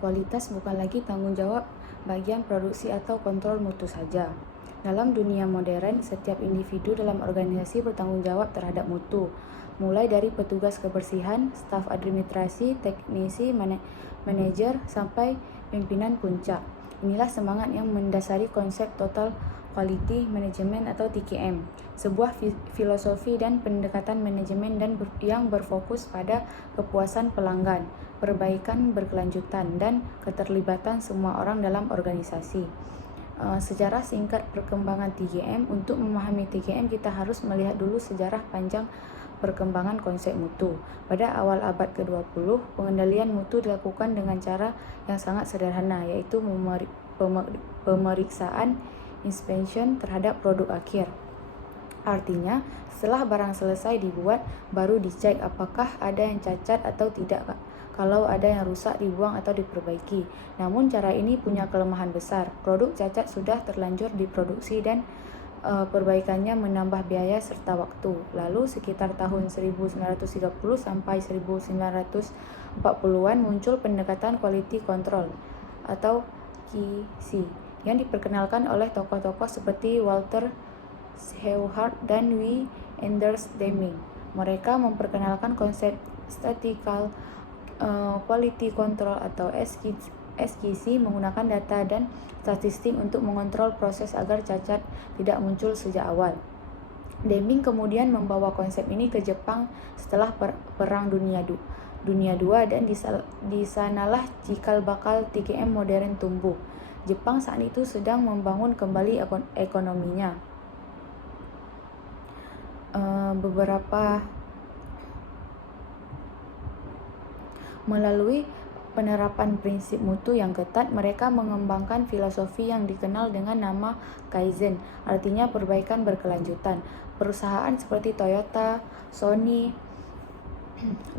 kualitas bukan lagi tanggung jawab bagian produksi atau kontrol mutu saja. Dalam dunia modern, setiap individu dalam organisasi bertanggung jawab terhadap mutu, mulai dari petugas kebersihan, staf administrasi, teknisi, manajer, sampai pimpinan puncak. Inilah semangat yang mendasari konsep Total Quality Management atau TQM, sebuah filosofi dan pendekatan manajemen yang berfokus pada kepuasan pelanggan, perbaikan berkelanjutan, dan keterlibatan semua orang dalam organisasi. Sejarah singkat perkembangan TQM. Untuk memahami TQM, kita harus melihat dulu sejarah panjang perkembangan konsep mutu. Pada awal abad ke-20, pengendalian mutu dilakukan dengan cara yang sangat sederhana, yaitu pemeriksaan inspection terhadap produk akhir. Artinya, setelah barang selesai dibuat, baru dicek apakah ada yang cacat atau tidak. Kalau ada yang rusak, dibuang atau diperbaiki. Namun cara ini punya kelemahan besar. Produk cacat sudah terlanjur diproduksi dan perbaikannya menambah biaya serta waktu. Lalu sekitar tahun 1930 sampai 1940-an muncul pendekatan quality control atau QC yang diperkenalkan oleh tokoh-tokoh seperti Walter Scheuchard dan W. Anders Deming. Mereka memperkenalkan konsep statistical quality control atau SQC menggunakan data dan statistik untuk mengontrol proses agar cacat tidak muncul sejak awal. Deming kemudian membawa konsep ini ke Jepang setelah Perang Dunia II dan di sanalah cikal bakal TQM modern tumbuh. Jepang saat itu sedang membangun kembali ekonominya. Melalui penerapan prinsip mutu yang ketat, mereka mengembangkan filosofi yang dikenal dengan nama Kaizen, artinya perbaikan berkelanjutan. Perusahaan seperti Toyota, Sony,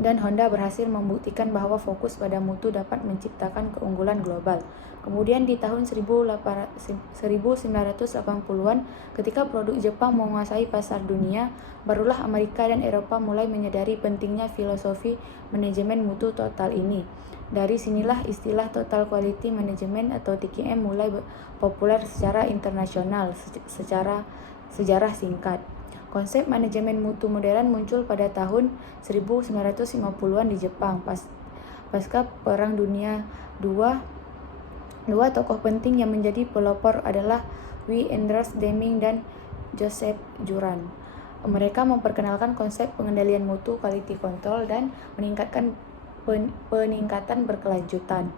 dan Honda berhasil membuktikan bahwa fokus pada mutu dapat menciptakan keunggulan global. Kemudian di tahun 1980-an, ketika produk Jepang menguasai pasar dunia, barulah Amerika dan Eropa mulai menyadari pentingnya filosofi manajemen mutu total ini. Dari sinilah istilah Total Quality Management atau TQM mulai populer secara internasional. Sejarah singkat. Konsep manajemen mutu modern muncul pada tahun 1950-an di Jepang. Pasca Perang Dunia II, dua tokoh penting yang menjadi pelopor adalah W. Anders Deming dan Joseph Juran. Mereka memperkenalkan konsep pengendalian mutu, quality control, dan peningkatan berkelanjutan.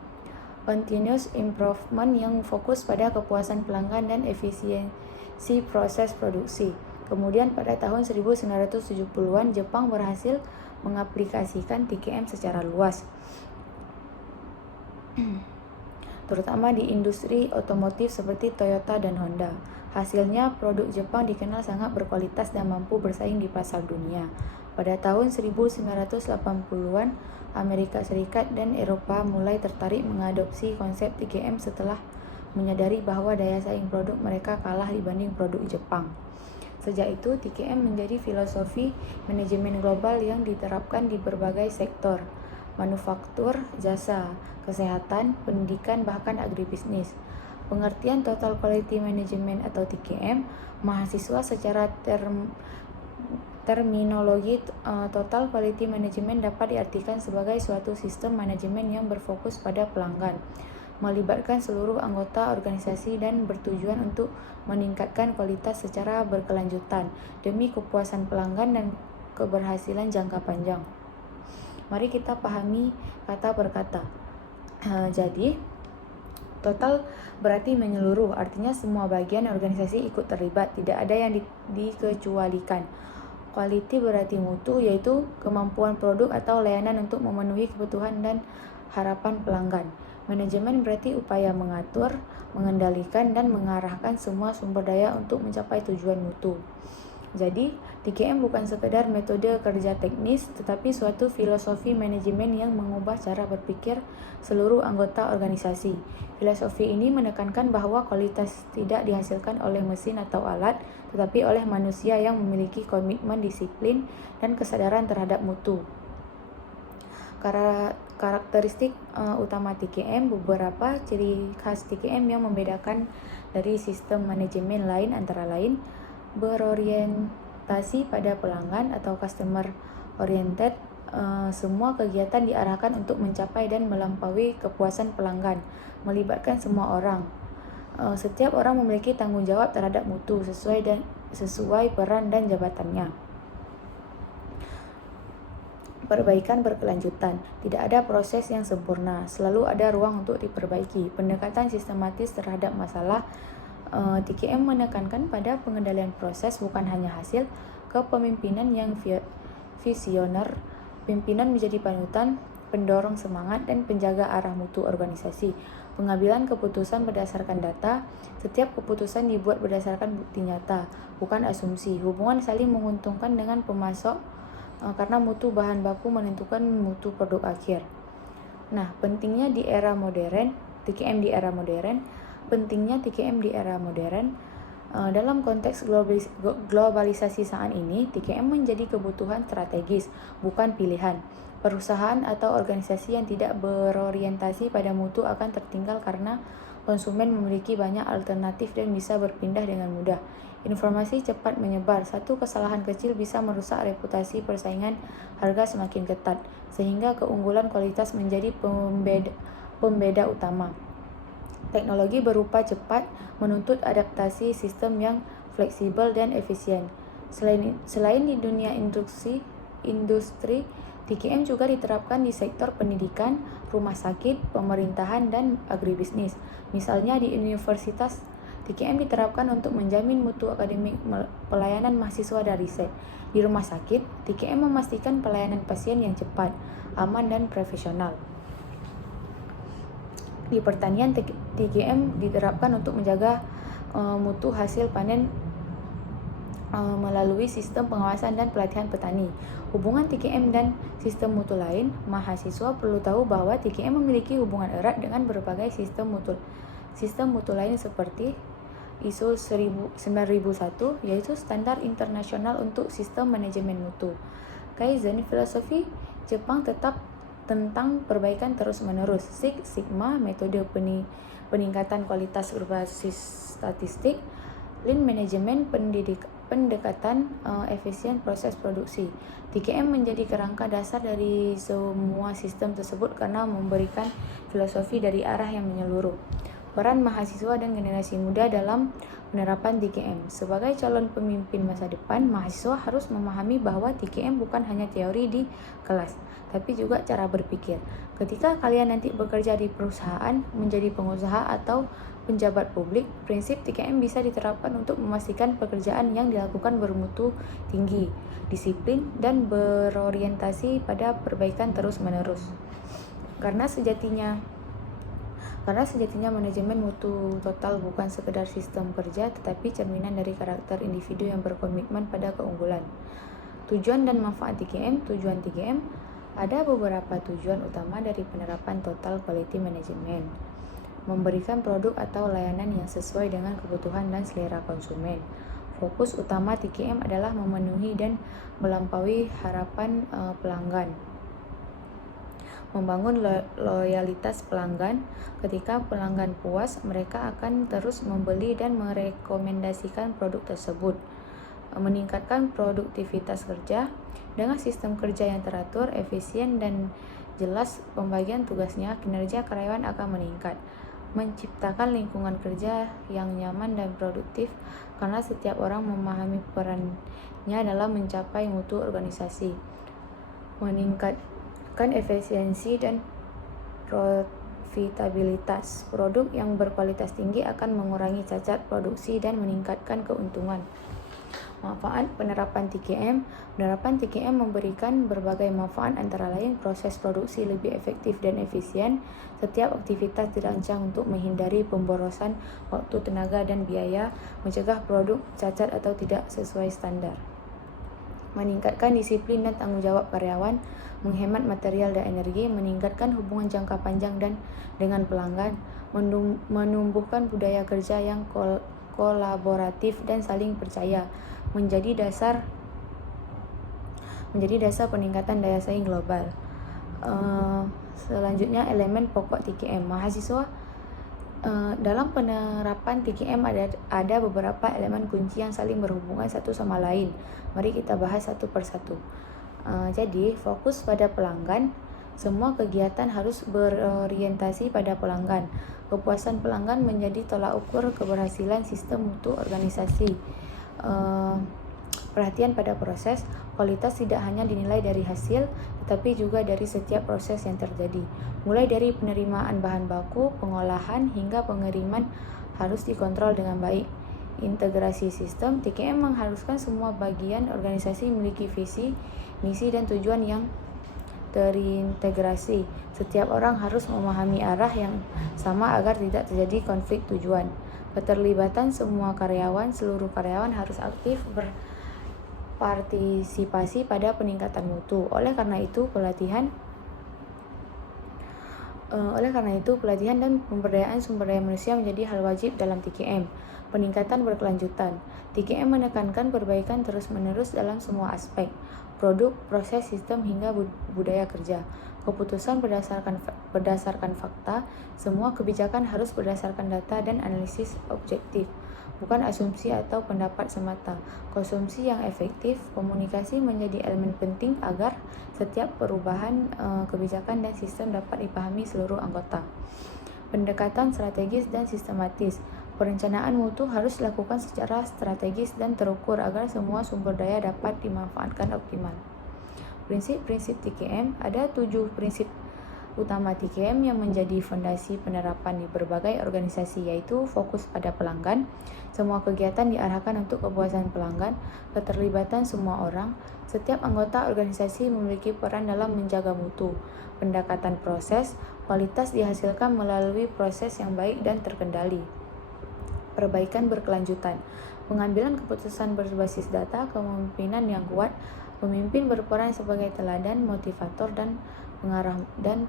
Continuous improvement yang fokus pada kepuasan pelanggan dan efisiensi proses produksi. Kemudian pada tahun 1970-an, Jepang berhasil mengaplikasikan TQM secara luas, terutama di industri otomotif seperti Toyota dan Honda. Hasilnya, produk Jepang dikenal sangat berkualitas dan mampu bersaing di pasar dunia. Pada tahun 1980-an, Amerika Serikat dan Eropa mulai tertarik mengadopsi konsep TQM setelah menyadari bahwa daya saing produk mereka kalah dibanding produk Jepang. Sejak itu, TQM menjadi filosofi manajemen global yang diterapkan di berbagai sektor, manufaktur, jasa, kesehatan, pendidikan, bahkan agribisnis. Pengertian Total Quality Management atau TQM, mahasiswa secara terminologi Total Quality Management dapat diartikan sebagai suatu sistem manajemen yang berfokus pada pelanggan, melibatkan seluruh anggota organisasi dan bertujuan untuk meningkatkan kualitas secara berkelanjutan demi kepuasan pelanggan dan keberhasilan jangka panjang. Mari kita pahami kata per kata. Jadi, total berarti menyeluruh, artinya semua bagian organisasi ikut terlibat, tidak ada yang dikecualikan. Quality berarti mutu, yaitu kemampuan produk atau layanan untuk memenuhi kebutuhan dan harapan pelanggan. Manajemen berarti upaya mengatur, mengendalikan, dan mengarahkan semua sumber daya untuk mencapai tujuan mutu. Jadi, TQM bukan sekedar metode kerja teknis, tetapi suatu filosofi manajemen yang mengubah cara berpikir seluruh anggota organisasi. Filosofi ini menekankan bahwa kualitas tidak dihasilkan oleh mesin atau alat, tetapi oleh manusia yang memiliki komitmen, disiplin, dan kesadaran terhadap mutu. Karakteristik utama TKM. Beberapa ciri khas TKM yang membedakan dari sistem manajemen lain antara lain berorientasi pada pelanggan atau customer oriented. Semua kegiatan diarahkan untuk mencapai dan melampaui kepuasan pelanggan, melibatkan semua orang. Setiap orang memiliki tanggung jawab terhadap mutu sesuai peran dan jabatannya. Perbaikan berkelanjutan. Tidak ada proses yang sempurna, selalu ada ruang untuk diperbaiki. Pendekatan sistematis terhadap masalah. TKM menekankan pada pengendalian proses, bukan hanya hasil. Kepemimpinan yang visioner. Pimpinan menjadi panutan, pendorong semangat, dan penjaga arah mutu organisasi. Pengambilan keputusan berdasarkan data. Setiap keputusan dibuat berdasarkan bukti nyata, bukan asumsi. Hubungan saling menguntungkan dengan pemasok, karena mutu bahan baku menentukan mutu produk akhir. Nah, pentingnya di era modern, TKM di era modern. Pentingnya TKM di era modern. Dalam konteks globalisasi saat ini, TKM menjadi kebutuhan strategis, bukan pilihan. Perusahaan atau organisasi yang tidak berorientasi pada mutu akan tertinggal karena konsumen memiliki banyak alternatif dan bisa berpindah dengan mudah. Informasi cepat menyebar. Satu kesalahan kecil bisa merusak reputasi persaingan, harga semakin ketat, sehingga keunggulan kualitas menjadi pembeda utama. Teknologi berupa cepat menuntut adaptasi sistem yang fleksibel dan efisien. Selain di dunia industri, TKM juga diterapkan di sektor pendidikan, rumah sakit, pemerintahan, dan agribisnis. Misalnya di universitas, TKM diterapkan untuk menjamin mutu akademik, pelayanan mahasiswa dan riset. Di rumah sakit, TKM memastikan pelayanan pasien yang cepat, aman, dan profesional. Di pertanian, TKM diterapkan untuk menjaga mutu hasil panen melalui sistem pengawasan dan pelatihan petani. Hubungan TKM dan sistem mutu lain. Mahasiswa perlu tahu bahwa TKM memiliki hubungan erat dengan berbagai sistem mutu lain seperti ISO 9001, yaitu standar internasional untuk sistem manajemen mutu. Kaizen, filosofi Jepang tetap tentang perbaikan terus-menerus. Six Sigma, metode peningkatan kualitas berbasis statistik. Lean Management, pendekatan efisien proses produksi. TKM menjadi kerangka dasar dari semua sistem tersebut karena memberikan filosofi dari arah yang menyeluruh. Peran mahasiswa dan generasi muda dalam penerapan TKM. Sebagai calon pemimpin masa depan, mahasiswa harus memahami bahwa TKM bukan hanya teori di kelas, tapi juga cara berpikir. Ketika kalian nanti bekerja di perusahaan, menjadi pengusaha atau penjabat publik, prinsip TKM bisa diterapkan untuk memastikan pekerjaan yang dilakukan bermutu tinggi, disiplin, dan berorientasi pada perbaikan terus-menerus. Karena sejatinya manajemen mutu total bukan sekedar sistem kerja, tetapi cerminan dari karakter individu yang berkomitmen pada keunggulan. Tujuan dan manfaat TKM. Tujuan TKM. Ada beberapa tujuan utama dari penerapan total quality management. Memberikan produk atau layanan yang sesuai dengan kebutuhan dan selera konsumen. Fokus utama TKM adalah memenuhi dan melampaui harapan pelanggan. Membangun loyalitas pelanggan. Ketika pelanggan puas, mereka akan terus membeli dan merekomendasikan produk tersebut. Meningkatkan produktivitas kerja. Dengan sistem kerja yang teratur, efisien, dan jelas pembagian tugasnya, kinerja karyawan akan meningkat. Menciptakan lingkungan kerja yang nyaman dan produktif, karena setiap orang memahami perannya dalam mencapai mutu organisasi. Meningkatkan efisiensi dan profitabilitas. Produk yang berkualitas tinggi akan mengurangi cacat produksi dan meningkatkan keuntungan. Manfaat penerapan TKM. Penerapan TKM memberikan berbagai manfaat, antara lain proses produksi lebih efektif dan efisien. Setiap aktivitas dirancang untuk menghindari pemborosan waktu, tenaga, dan biaya, mencegah produk cacat atau tidak sesuai standar. Meningkatkan disiplin dan tanggung jawab karyawan, menghemat material dan energi, meningkatkan hubungan jangka panjang dan dengan pelanggan, menumbuhkan budaya kerja yang kolaboratif dan saling percaya, menjadi dasar peningkatan daya saing global. Selanjutnya elemen pokok TKM. Mahasiswa dalam penerapan TKM ada beberapa elemen kunci yang saling berhubungan satu sama lain. Mari kita bahas satu persatu. Jadi fokus pada pelanggan. Semua kegiatan harus berorientasi pada pelanggan. Kepuasan pelanggan menjadi tolak ukur keberhasilan sistem mutu organisasi. Perhatian pada proses. Kualitas tidak hanya dinilai dari hasil, tetapi juga dari setiap proses yang terjadi. Mulai dari penerimaan bahan baku, pengolahan, hingga pengiriman harus dikontrol dengan baik. Integrasi sistem, TKM mengharuskan semua bagian organisasi memiliki visi, misi, dan tujuan yang terintegrasi. Setiap orang harus memahami arah yang sama agar tidak terjadi konflik tujuan. Keterlibatan semua karyawan, seluruh karyawan harus aktif berpartisipasi pada peningkatan mutu. Oleh karena itu, pelatihan dan pemberdayaan sumber daya manusia menjadi hal wajib dalam TKM. Peningkatan berkelanjutan. TKM menekankan perbaikan terus-menerus dalam semua aspek, produk, proses, sistem, hingga budaya kerja. Keputusan berdasarkan fakta. Semua kebijakan harus berdasarkan data dan analisis objektif, bukan asumsi atau pendapat semata. Konsumsi yang efektif. Komunikasi menjadi elemen penting agar setiap perubahan kebijakan dan sistem dapat dipahami seluruh anggota. Pendekatan strategis dan sistematis. Perencanaan mutu harus dilakukan secara strategis dan terukur agar semua sumber daya dapat dimanfaatkan optimal. Prinsip-prinsip TKM. Ada 7 prinsip utama TKM yang menjadi fondasi penerapan di berbagai organisasi, yaitu fokus pada pelanggan. Semua kegiatan diarahkan untuk kepuasan pelanggan, keterlibatan semua orang. Setiap anggota organisasi memiliki peran dalam menjaga mutu. Pendekatan proses. Kualitas dihasilkan melalui proses yang baik dan terkendali. Perbaikan berkelanjutan. Pengambilan keputusan berbasis data, kepemimpinan yang kuat. Pemimpin berperan sebagai teladan, motivator, dan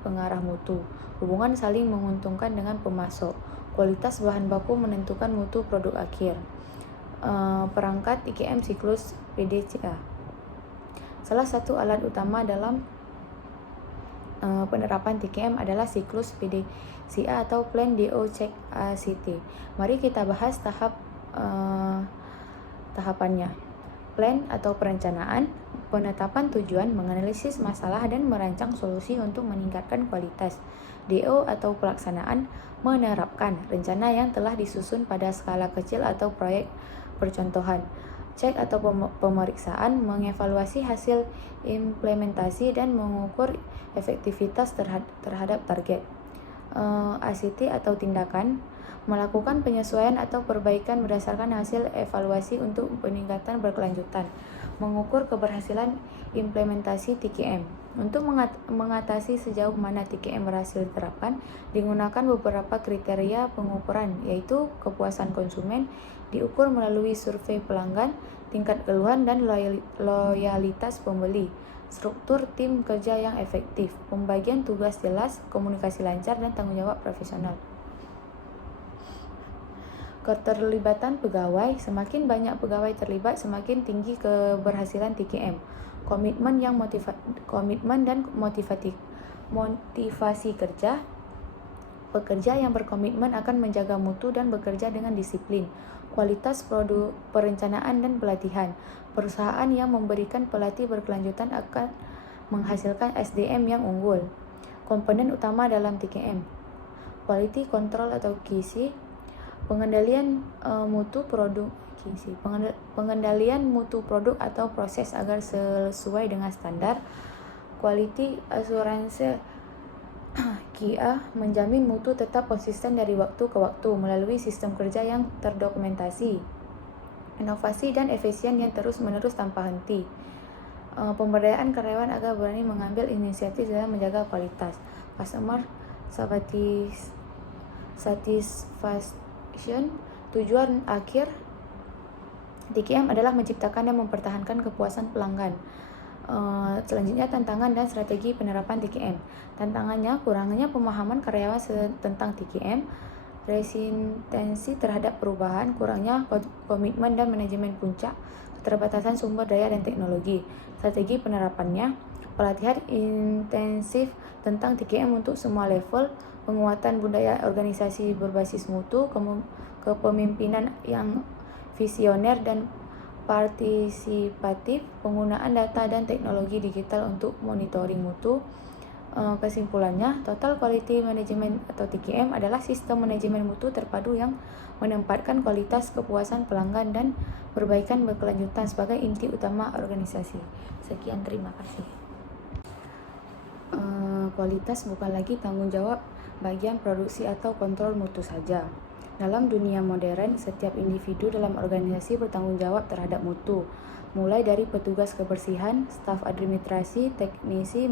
pengarah mutu. Hubungan saling menguntungkan dengan pemasok. Kualitas bahan baku menentukan mutu produk akhir. Perangkat TKM siklus PDCA. Salah satu alat utama dalam penerapan TKM adalah siklus PDCA atau Plan DO Check ACT. Mari kita bahas tahapannya. Plan atau perencanaan, penetapan tujuan, menganalisis masalah, dan merancang solusi untuk meningkatkan kualitas. DO atau pelaksanaan, menerapkan rencana yang telah disusun pada skala kecil atau proyek percontohan. Cek atau pemeriksaan, mengevaluasi hasil implementasi dan mengukur efektivitas terhadap target. ACT atau tindakan, melakukan penyesuaian atau perbaikan berdasarkan hasil evaluasi untuk peningkatan berkelanjutan. Mengukur keberhasilan implementasi TKM. Untuk mengatasi sejauh mana TKM berhasil diterapkan, digunakan beberapa kriteria pengukuran, yaitu kepuasan konsumen, diukur melalui survei pelanggan, tingkat keluhan, dan loyalitas pembeli. Struktur tim kerja yang efektif, pembagian tugas jelas, komunikasi lancar, dan tanggung jawab profesional. Keterlibatan pegawai. Semakin banyak pegawai terlibat, semakin tinggi keberhasilan TKM. Komitmen dan motivasi kerja. Pekerja yang berkomitmen akan menjaga mutu dan bekerja dengan disiplin. Kualitas produk, perencanaan, dan pelatihan. Perusahaan yang memberikan pelatih berkelanjutan akan menghasilkan SDM yang unggul. Komponen utama dalam TKM. Quality control atau QC. Pengendalian mutu produk QC. Pengendalian mutu produk atau proses agar sesuai dengan standar. Quality assurance QA menjamin mutu tetap konsisten dari waktu ke waktu melalui sistem kerja yang terdokumentasi. Inovasi dan efisien yang terus-menerus tanpa henti. Pemberdayaan karyawan agar berani mengambil inisiatif dalam menjaga kualitas. Customer satisfaction. Tujuan akhir TKM adalah menciptakan dan mempertahankan kepuasan pelanggan. Selanjutnya, tantangan dan strategi penerapan TKM. Tantangannya, kurangnya pemahaman karyawan tentang TKM, resistensi terhadap perubahan, kurangnya komitmen dan manajemen puncak, keterbatasan sumber daya dan teknologi. Strategi penerapannya, pelatihan intensif tentang TKM untuk semua level, penguatan budaya organisasi berbasis mutu, kepemimpinan yang visioner dan partisipatif, penggunaan data dan teknologi digital untuk monitoring mutu. Kesimpulannya, Total Quality Management atau TQM adalah sistem manajemen mutu terpadu yang menempatkan kualitas kepuasan pelanggan dan perbaikan berkelanjutan sebagai inti utama organisasi. Sekian, terima kasih. Kualitas bukan lagi tanggung jawab bagian produksi atau kontrol mutu saja. Dalam dunia modern, setiap individu dalam organisasi bertanggung jawab terhadap mutu, mulai dari petugas kebersihan, staf administrasi, teknisi,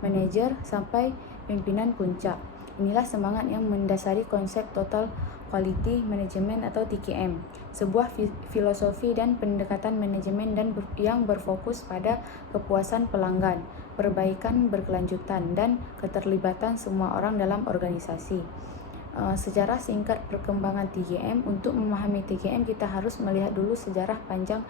manajer, sampai pimpinan puncak. Inilah semangat yang mendasari konsep Total Quality Management atau TQM, sebuah filosofi dan pendekatan manajemen yang berfokus pada kepuasan pelanggan, perbaikan berkelanjutan, dan keterlibatan semua orang dalam organisasi. Sejarah singkat perkembangan TQM. Untuk memahami TQM, kita harus melihat dulu sejarah panjang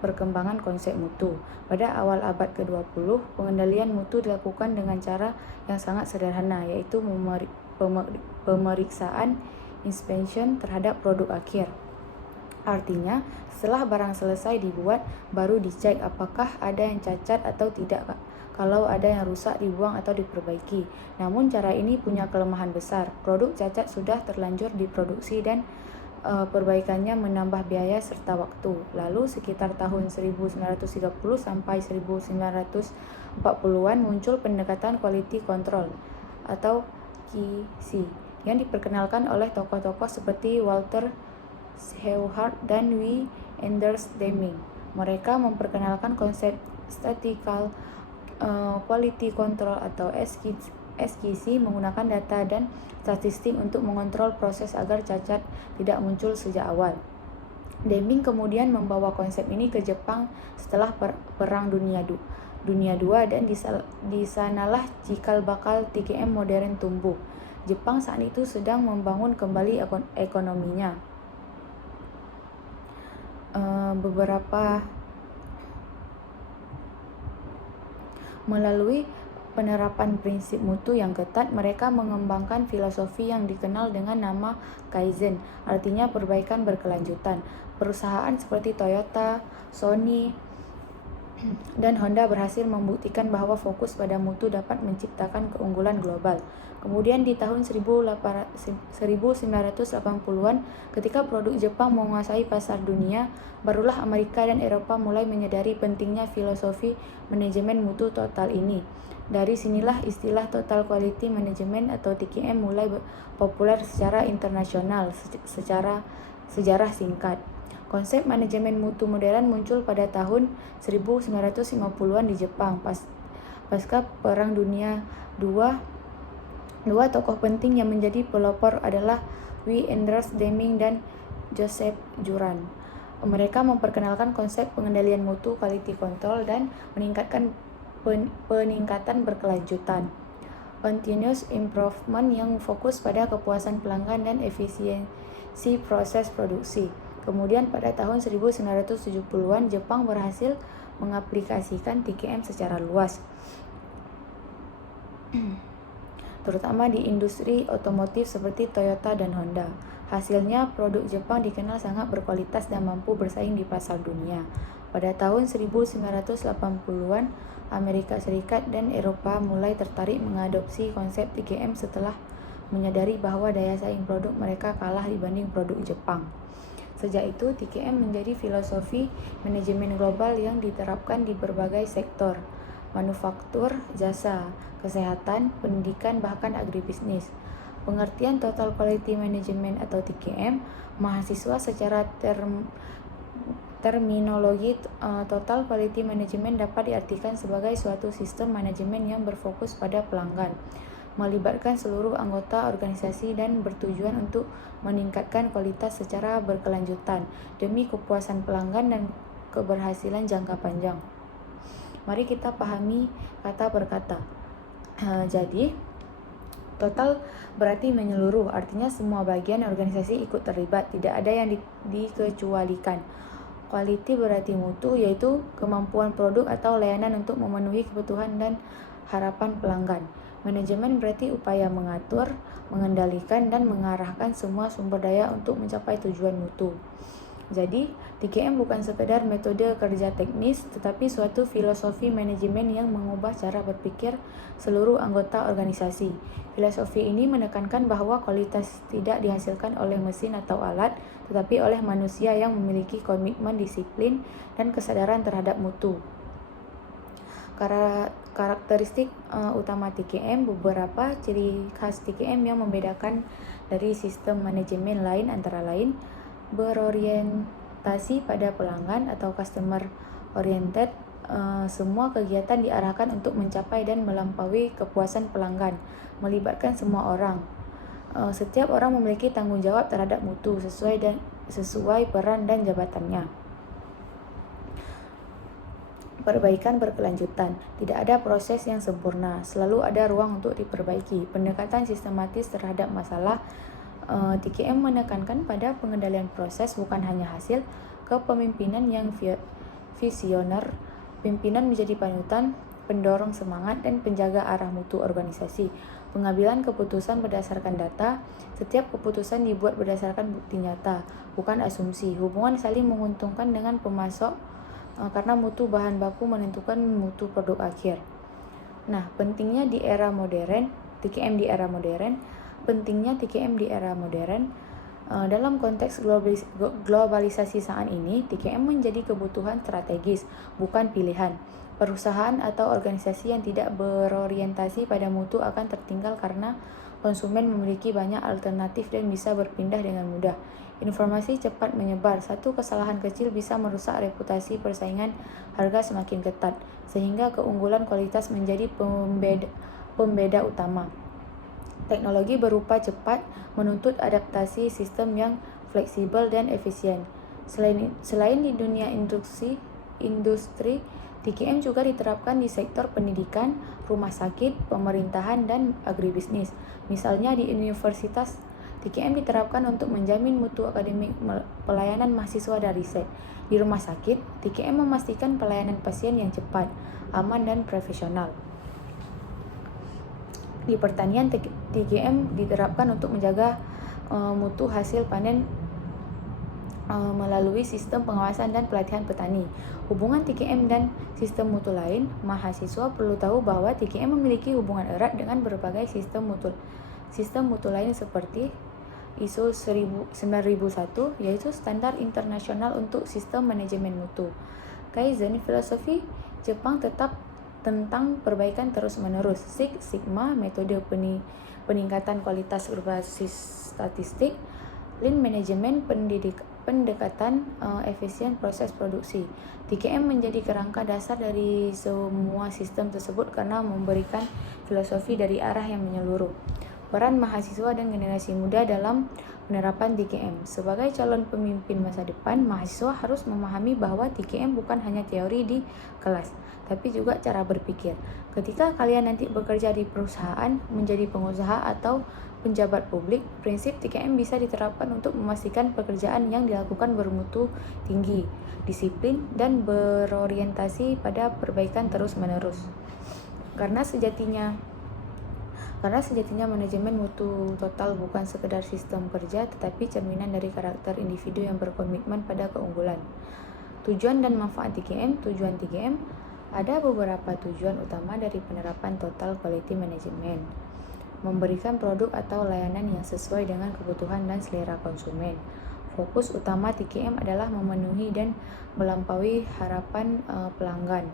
perkembangan konsep mutu. Pada awal abad ke-20, pengendalian mutu dilakukan dengan cara yang sangat sederhana, yaitu pemeriksaan inspection terhadap produk akhir. Artinya, setelah barang selesai dibuat, baru dicek apakah ada yang cacat atau tidak. Kalau ada yang rusak, dibuang atau diperbaiki. Namun cara ini punya kelemahan besar. Produk cacat sudah terlanjur diproduksi dan perbaikannya menambah biaya serta waktu. Lalu sekitar tahun 1930 sampai 1940-an muncul pendekatan quality control atau QC yang diperkenalkan oleh tokoh-tokoh seperti Walter Scheuchard dan W. Anders Deming. Mereka memperkenalkan konsep statistical quality control atau SQC menggunakan data dan statistik untuk mengontrol proses agar cacat tidak muncul sejak awal. Deming kemudian membawa konsep ini ke Jepang setelah Perang Dunia II dan di sanalah cikal bakal TQM modern tumbuh. Jepang saat itu sedang membangun kembali ekonominya. Melalui penerapan prinsip mutu yang ketat, mereka mengembangkan filosofi yang dikenal dengan nama Kaizen, artinya perbaikan berkelanjutan. Perusahaan seperti Toyota, Sony, dan Honda berhasil membuktikan bahwa fokus pada mutu dapat menciptakan keunggulan global. Kemudian di tahun 1980-an, ketika produk Jepang menguasai pasar dunia, barulah Amerika dan Eropa mulai menyadari pentingnya filosofi manajemen mutu total ini. Dari sinilah istilah Total Quality Management atau TQM mulai populer secara internasional. Sejarah singkat. Konsep manajemen mutu modern muncul pada tahun 1950-an di Jepang. Pasca Perang Dunia II, dua tokoh penting yang menjadi pelopor adalah W. Anders Deming dan Joseph Juran. Mereka memperkenalkan konsep pengendalian mutu, quality control, dan peningkatan berkelanjutan. Continuous improvement yang fokus pada kepuasan pelanggan dan efisiensi proses produksi. Kemudian pada tahun 1970-an, Jepang berhasil mengaplikasikan TQM secara luas, terutama di industri otomotif seperti Toyota dan Honda. Hasilnya, produk Jepang dikenal sangat berkualitas dan mampu bersaing di pasar dunia. Pada tahun 1980-an, Amerika Serikat dan Eropa mulai tertarik mengadopsi konsep TQM setelah menyadari bahwa daya saing produk mereka kalah dibanding produk Jepang. Sejak itu, TQM menjadi filosofi manajemen global yang diterapkan di berbagai sektor, manufaktur, jasa, kesehatan, pendidikan, bahkan agribisnis. Pengertian Total Quality Management atau TQM, mahasiswa secara terminologi Total Quality Management dapat diartikan sebagai suatu sistem manajemen yang berfokus pada pelanggan, melibatkan seluruh anggota organisasi dan bertujuan untuk meningkatkan kualitas secara berkelanjutan demi kepuasan pelanggan dan keberhasilan jangka panjang. Mari kita pahami kata per kata. Jadi, total berarti menyeluruh, artinya semua bagian organisasi ikut terlibat, tidak ada yang dikecualikan. Quality berarti mutu, yaitu kemampuan produk atau layanan untuk memenuhi kebutuhan dan harapan pelanggan. Manajemen berarti upaya mengatur, mengendalikan, dan mengarahkan semua sumber daya untuk mencapai tujuan mutu. Jadi, TKM bukan sekedar metode kerja teknis, tetapi suatu filosofi manajemen yang mengubah cara berpikir seluruh anggota organisasi. Filosofi ini menekankan bahwa kualitas tidak dihasilkan oleh mesin atau alat, tetapi oleh manusia yang memiliki komitmen, disiplin, dan kesadaran terhadap mutu. Karakteristik utama TKM, beberapa ciri khas TKM yang membedakan dari sistem manajemen lain antara lain berorientasi pada pelanggan atau customer oriented. Semua kegiatan diarahkan untuk mencapai dan melampaui kepuasan pelanggan, melibatkan semua orang. Setiap orang memiliki tanggung jawab terhadap mutu sesuai peran dan jabatannya. Perbaikan berkelanjutan. Tidak ada proses yang sempurna, selalu ada ruang untuk diperbaiki. Pendekatan sistematis terhadap masalah. TKM menekankan pada pengendalian proses, bukan hanya hasil. Kepemimpinan yang visioner. Pimpinan menjadi panutan, pendorong semangat, dan penjaga arah mutu organisasi. Pengambilan keputusan berdasarkan data. Setiap keputusan dibuat berdasarkan bukti nyata, bukan asumsi. Hubungan saling menguntungkan dengan pemasok, karena mutu bahan baku menentukan mutu produk akhir. Nah, pentingnya di era modern, TKM di era modern. Pentingnya TKM di era modern. Dalam konteks globalisasi saat ini, TKM menjadi kebutuhan strategis, bukan pilihan. Perusahaan atau organisasi yang tidak berorientasi pada mutu akan tertinggal karena konsumen memiliki banyak alternatif dan bisa berpindah dengan mudah. Informasi cepat menyebar. Satu kesalahan kecil bisa merusak reputasi persaingan, harga semakin ketat, sehingga keunggulan kualitas menjadi pembeda utama. Teknologi berupa cepat menuntut adaptasi sistem yang fleksibel dan efisien. Selain di dunia industri, TKM juga diterapkan di sektor pendidikan, rumah sakit, pemerintahan, dan agribisnis. Misalnya di universitas, TKM diterapkan untuk menjamin mutu akademik, pelayanan mahasiswa dan riset. Di rumah sakit, TKM memastikan pelayanan pasien yang cepat, aman, dan profesional. Di pertanian, TKM diterapkan untuk menjaga mutu hasil panen melalui sistem pengawasan dan pelatihan petani. Hubungan TKM dan sistem mutu lain. Mahasiswa perlu tahu bahwa TKM memiliki hubungan erat dengan berbagai sistem mutu lain seperti ISO 9001, yaitu standar internasional untuk sistem manajemen mutu. Kaizen, filosofi Jepang tetap tentang perbaikan terus-menerus. Six Sigma, metode peningkatan kualitas berbasis statistik. Lean Management, pendekatan efisien proses produksi. TKM menjadi kerangka dasar dari semua sistem tersebut karena memberikan filosofi dari arah yang menyeluruh. Peran mahasiswa dan generasi muda dalam penerapan TKM. Sebagai calon pemimpin masa depan, mahasiswa harus memahami bahwa TKM bukan hanya teori di kelas, tapi juga cara berpikir. Ketika kalian nanti bekerja di perusahaan, menjadi pengusaha atau penjabat publik, prinsip TKM bisa diterapkan untuk memastikan pekerjaan yang dilakukan bermutu tinggi, disiplin, dan berorientasi pada perbaikan terus-menerus. Karena sejatinya manajemen mutu total bukan sekedar sistem kerja, tetapi cerminan dari karakter individu yang berkomitmen pada keunggulan. Tujuan dan manfaat TKM. Tujuan TKM, ada beberapa tujuan utama dari penerapan total quality management. Memberikan produk atau layanan yang sesuai dengan kebutuhan dan selera konsumen. Fokus utama TKM adalah memenuhi dan melampaui harapan pelanggan.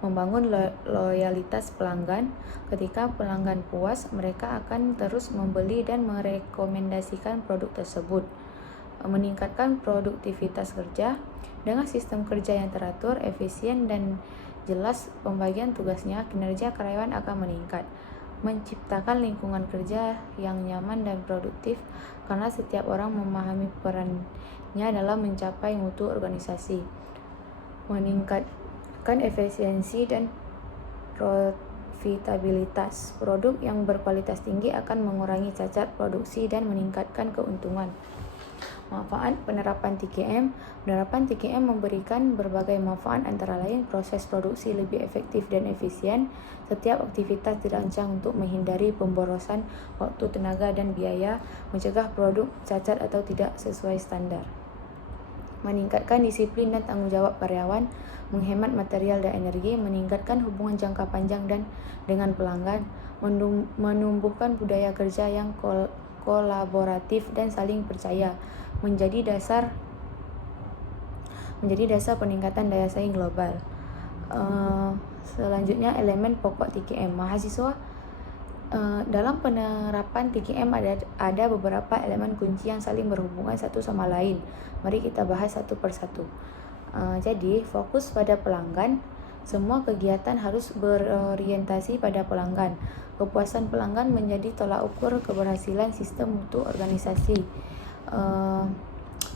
Membangun loyalitas pelanggan. Ketika pelanggan puas, mereka akan terus membeli dan merekomendasikan produk tersebut. Meningkatkan produktivitas kerja. Dengan sistem kerja yang teratur, efisien, dan jelas pembagian tugasnya, kinerja karyawan akan meningkat. Menciptakan lingkungan kerja yang nyaman dan produktif, karena setiap orang memahami perannya dalam mencapai mutu organisasi. Meningkatkan efisiensi dan profitabilitas. Produk yang berkualitas tinggi akan mengurangi cacat produksi dan meningkatkan keuntungan. Manfaat penerapan TKM. Penerapan TKM memberikan berbagai manfaat, antara lain proses produksi lebih efektif dan efisien. Setiap aktivitas dirancang untuk menghindari pemborosan waktu, tenaga, dan biaya, mencegah produk cacat atau tidak sesuai standar. Meningkatkan disiplin dan tanggung jawab karyawan, menghemat material dan energi, meningkatkan hubungan jangka panjang dan dengan pelanggan, menumbuhkan budaya kerja yang kolaboratif dan saling percaya, menjadi dasar peningkatan daya saing global. Selanjutnya, elemen pokok TKM. Mahasiswa, dalam penerapan TKM ada beberapa elemen kunci yang saling berhubungan satu sama lain. Mari kita bahas satu persatu. Jadi, fokus pada pelanggan. Semua kegiatan harus berorientasi pada pelanggan. Kepuasan pelanggan menjadi tolak ukur keberhasilan sistem mutu organisasi.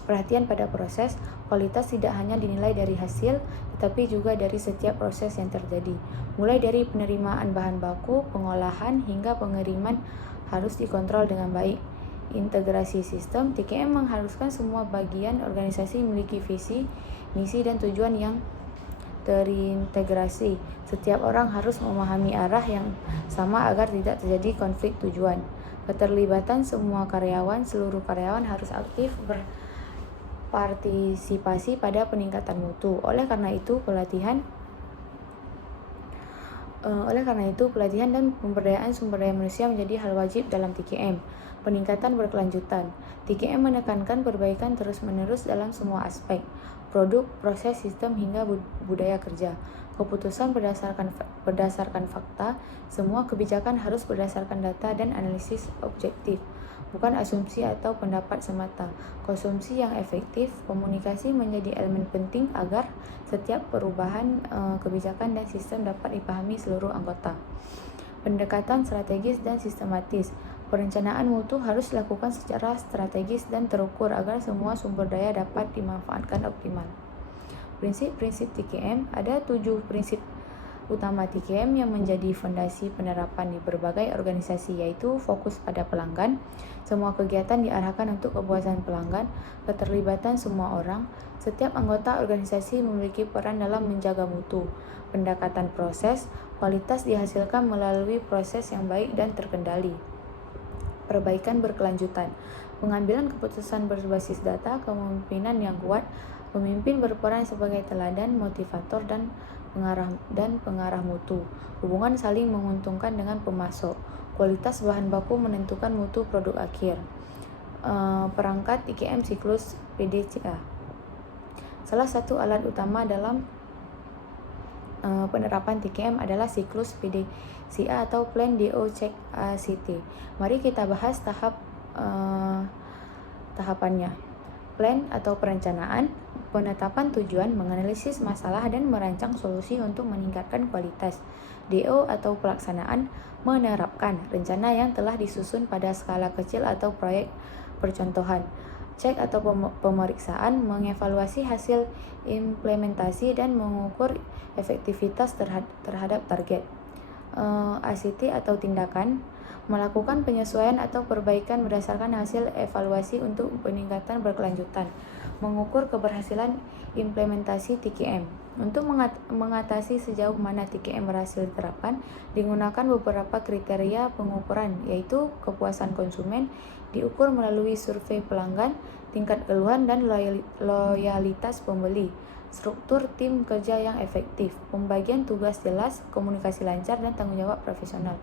Perhatian pada proses. Kualitas tidak hanya dinilai dari hasil, tetapi juga dari setiap proses yang terjadi. Mulai dari penerimaan bahan baku, pengolahan, hingga pengiriman harus dikontrol dengan baik. Integrasi sistem. TKM mengharuskan semua bagian organisasi memiliki visi, misi, dan tujuan yang terintegrasi. Setiap orang harus memahami arah yang sama agar tidak terjadi konflik tujuan. Keterlibatan semua karyawan. Seluruh karyawan harus aktif berpartisipasi pada peningkatan mutu. Oleh karena itu, pelatihan dan pemberdayaan sumber daya manusia menjadi hal wajib dalam TKM. Peningkatan berkelanjutan. TKM menekankan perbaikan terus-menerus dalam semua aspek, produk, proses, sistem, hingga budaya kerja. Keputusan berdasarkan fakta. Semua kebijakan harus berdasarkan data dan analisis objektif, bukan asumsi atau pendapat semata. Konsumsi yang efektif. Komunikasi menjadi elemen penting agar setiap perubahan kebijakan dan sistem dapat dipahami seluruh anggota. Pendekatan strategis dan sistematis. Perencanaan mutu harus dilakukan secara strategis dan terukur agar semua sumber daya dapat dimanfaatkan optimal. Prinsip-prinsip TKM. Ada 7 prinsip utama TKM yang menjadi fondasi penerapan di berbagai organisasi, yaitu fokus pada pelanggan. Semua kegiatan diarahkan untuk kepuasan pelanggan. Keterlibatan semua orang. Setiap anggota organisasi memiliki peran dalam menjaga mutu. Pendekatan proses. Kualitas dihasilkan melalui proses yang baik dan terkendali. Perbaikan berkelanjutan. Pengambilan keputusan berbasis data. Kepemimpinan yang kuat. Pemimpin berperan sebagai teladan, motivator, dan pengarah mutu. Hubungan saling menguntungkan dengan pemasok. Kualitas bahan baku menentukan mutu produk akhir. Perangkat TKM siklus PDCA. Salah satu alat utama dalam penerapan TKM adalah siklus PDCA atau Plan DO Check ACT. Mari kita bahas tahapannya. Plan atau perencanaan, penetapan tujuan, menganalisis masalah, dan merancang solusi untuk meningkatkan kualitas. DO atau pelaksanaan, menerapkan rencana yang telah disusun pada skala kecil atau proyek percontohan. Cek atau pemeriksaan, mengevaluasi hasil implementasi dan mengukur efektivitas terhadap target. ACT atau tindakan, melakukan penyesuaian atau perbaikan berdasarkan hasil evaluasi untuk peningkatan berkelanjutan. Mengukur keberhasilan implementasi TKM. Untuk mengatasi sejauh mana TKM berhasil diterapkan, digunakan beberapa kriteria pengukuran, yaitu kepuasan konsumen, diukur melalui survei pelanggan, tingkat keluhan, dan loyalitas pembeli. Struktur tim kerja yang efektif, pembagian tugas jelas, komunikasi lancar, dan tanggung jawab profesional.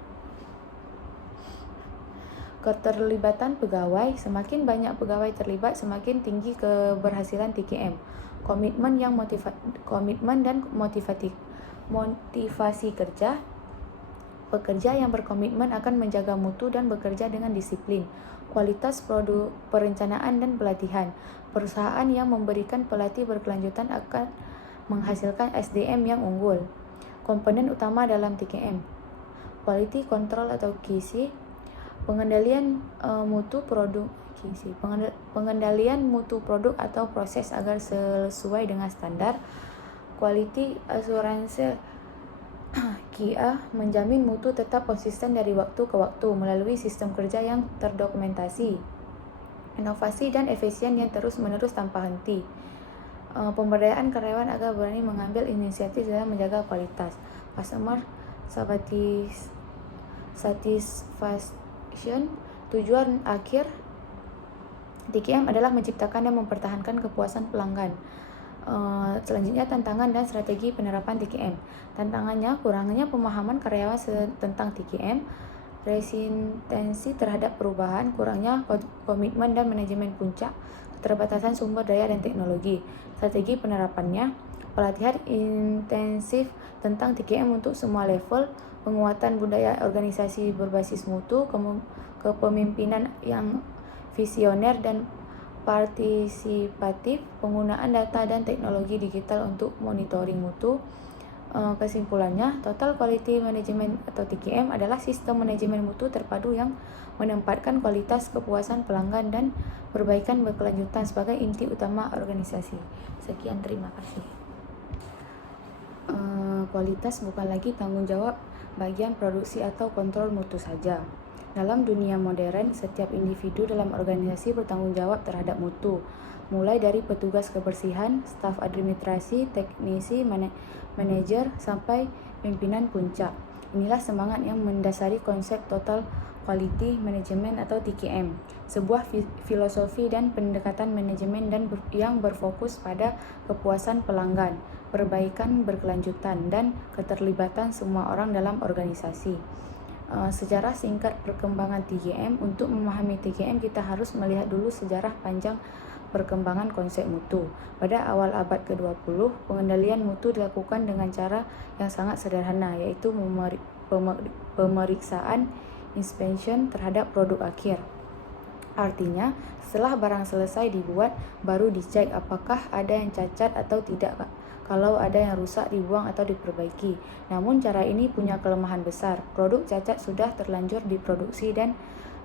Keterlibatan pegawai. Semakin banyak pegawai terlibat, semakin tinggi keberhasilan TKM. Komitmen dan motivasi kerja. Pekerja yang berkomitmen akan menjaga mutu dan bekerja dengan disiplin. Kualitas produk, perencanaan, dan pelatihan. Perusahaan yang memberikan pelatih berkelanjutan akan menghasilkan SDM yang unggul. Komponen utama dalam TKM. Quality control atau QC. Pengendalian mutu produk pengendalian mutu produk atau proses agar sesuai dengan standar. Quality assurance QA menjamin mutu tetap konsisten dari waktu ke waktu melalui sistem kerja yang terdokumentasi. inovasi dan efisien yang terus-menerus tanpa henti. Pemberdayaan karyawan agar berani mengambil inisiatif dalam menjaga kualitas. Customer satisfaction. Tujuan akhir TKM adalah menciptakan dan mempertahankan kepuasan pelanggan. Selanjutnya, tantangan dan strategi penerapan TKM. Tantangannya, kurangnya pemahaman karyawan tentang TKM, resistensi terhadap perubahan, kurangnya komitmen dan manajemen puncak, keterbatasan sumber daya dan teknologi. Strategi penerapannya, pelatihan intensif tentang TKM untuk semua level, penguatan budaya organisasi berbasis mutu, kepemimpinan yang visioner dan partisipatif, penggunaan data dan teknologi digital untuk monitoring mutu. Kesimpulannya, Total Quality Management atau TQM adalah sistem manajemen mutu terpadu yang menempatkan kualitas, kepuasan pelanggan, dan perbaikan berkelanjutan sebagai inti utama organisasi. Sekian, terima kasih. Kualitas bukan lagi tanggung jawab bagian produksi atau kontrol mutu saja. Dalam dunia modern, setiap individu dalam organisasi bertanggung jawab terhadap mutu, mulai dari petugas kebersihan, staf administrasi, teknisi, manajer, sampai pimpinan puncak. Inilah semangat yang mendasari konsep Total Quality Management atau TQM, sebuah filosofi dan pendekatan manajemen yang berfokus pada kepuasan pelanggan, perbaikan berkelanjutan, dan keterlibatan semua orang dalam organisasi. Sejarah singkat perkembangan TQM. Untuk memahami TQM, kita harus melihat dulu sejarah panjang perkembangan konsep mutu. Pada awal abad ke-20, pengendalian mutu dilakukan dengan cara yang sangat sederhana, yaitu pemeriksaan inspection terhadap produk akhir. Artinya, setelah barang selesai dibuat, baru dicek apakah ada yang cacat atau tidak. Kalau ada yang rusak, dibuang atau diperbaiki. Namun cara ini punya kelemahan besar. Produk cacat sudah terlanjur diproduksi dan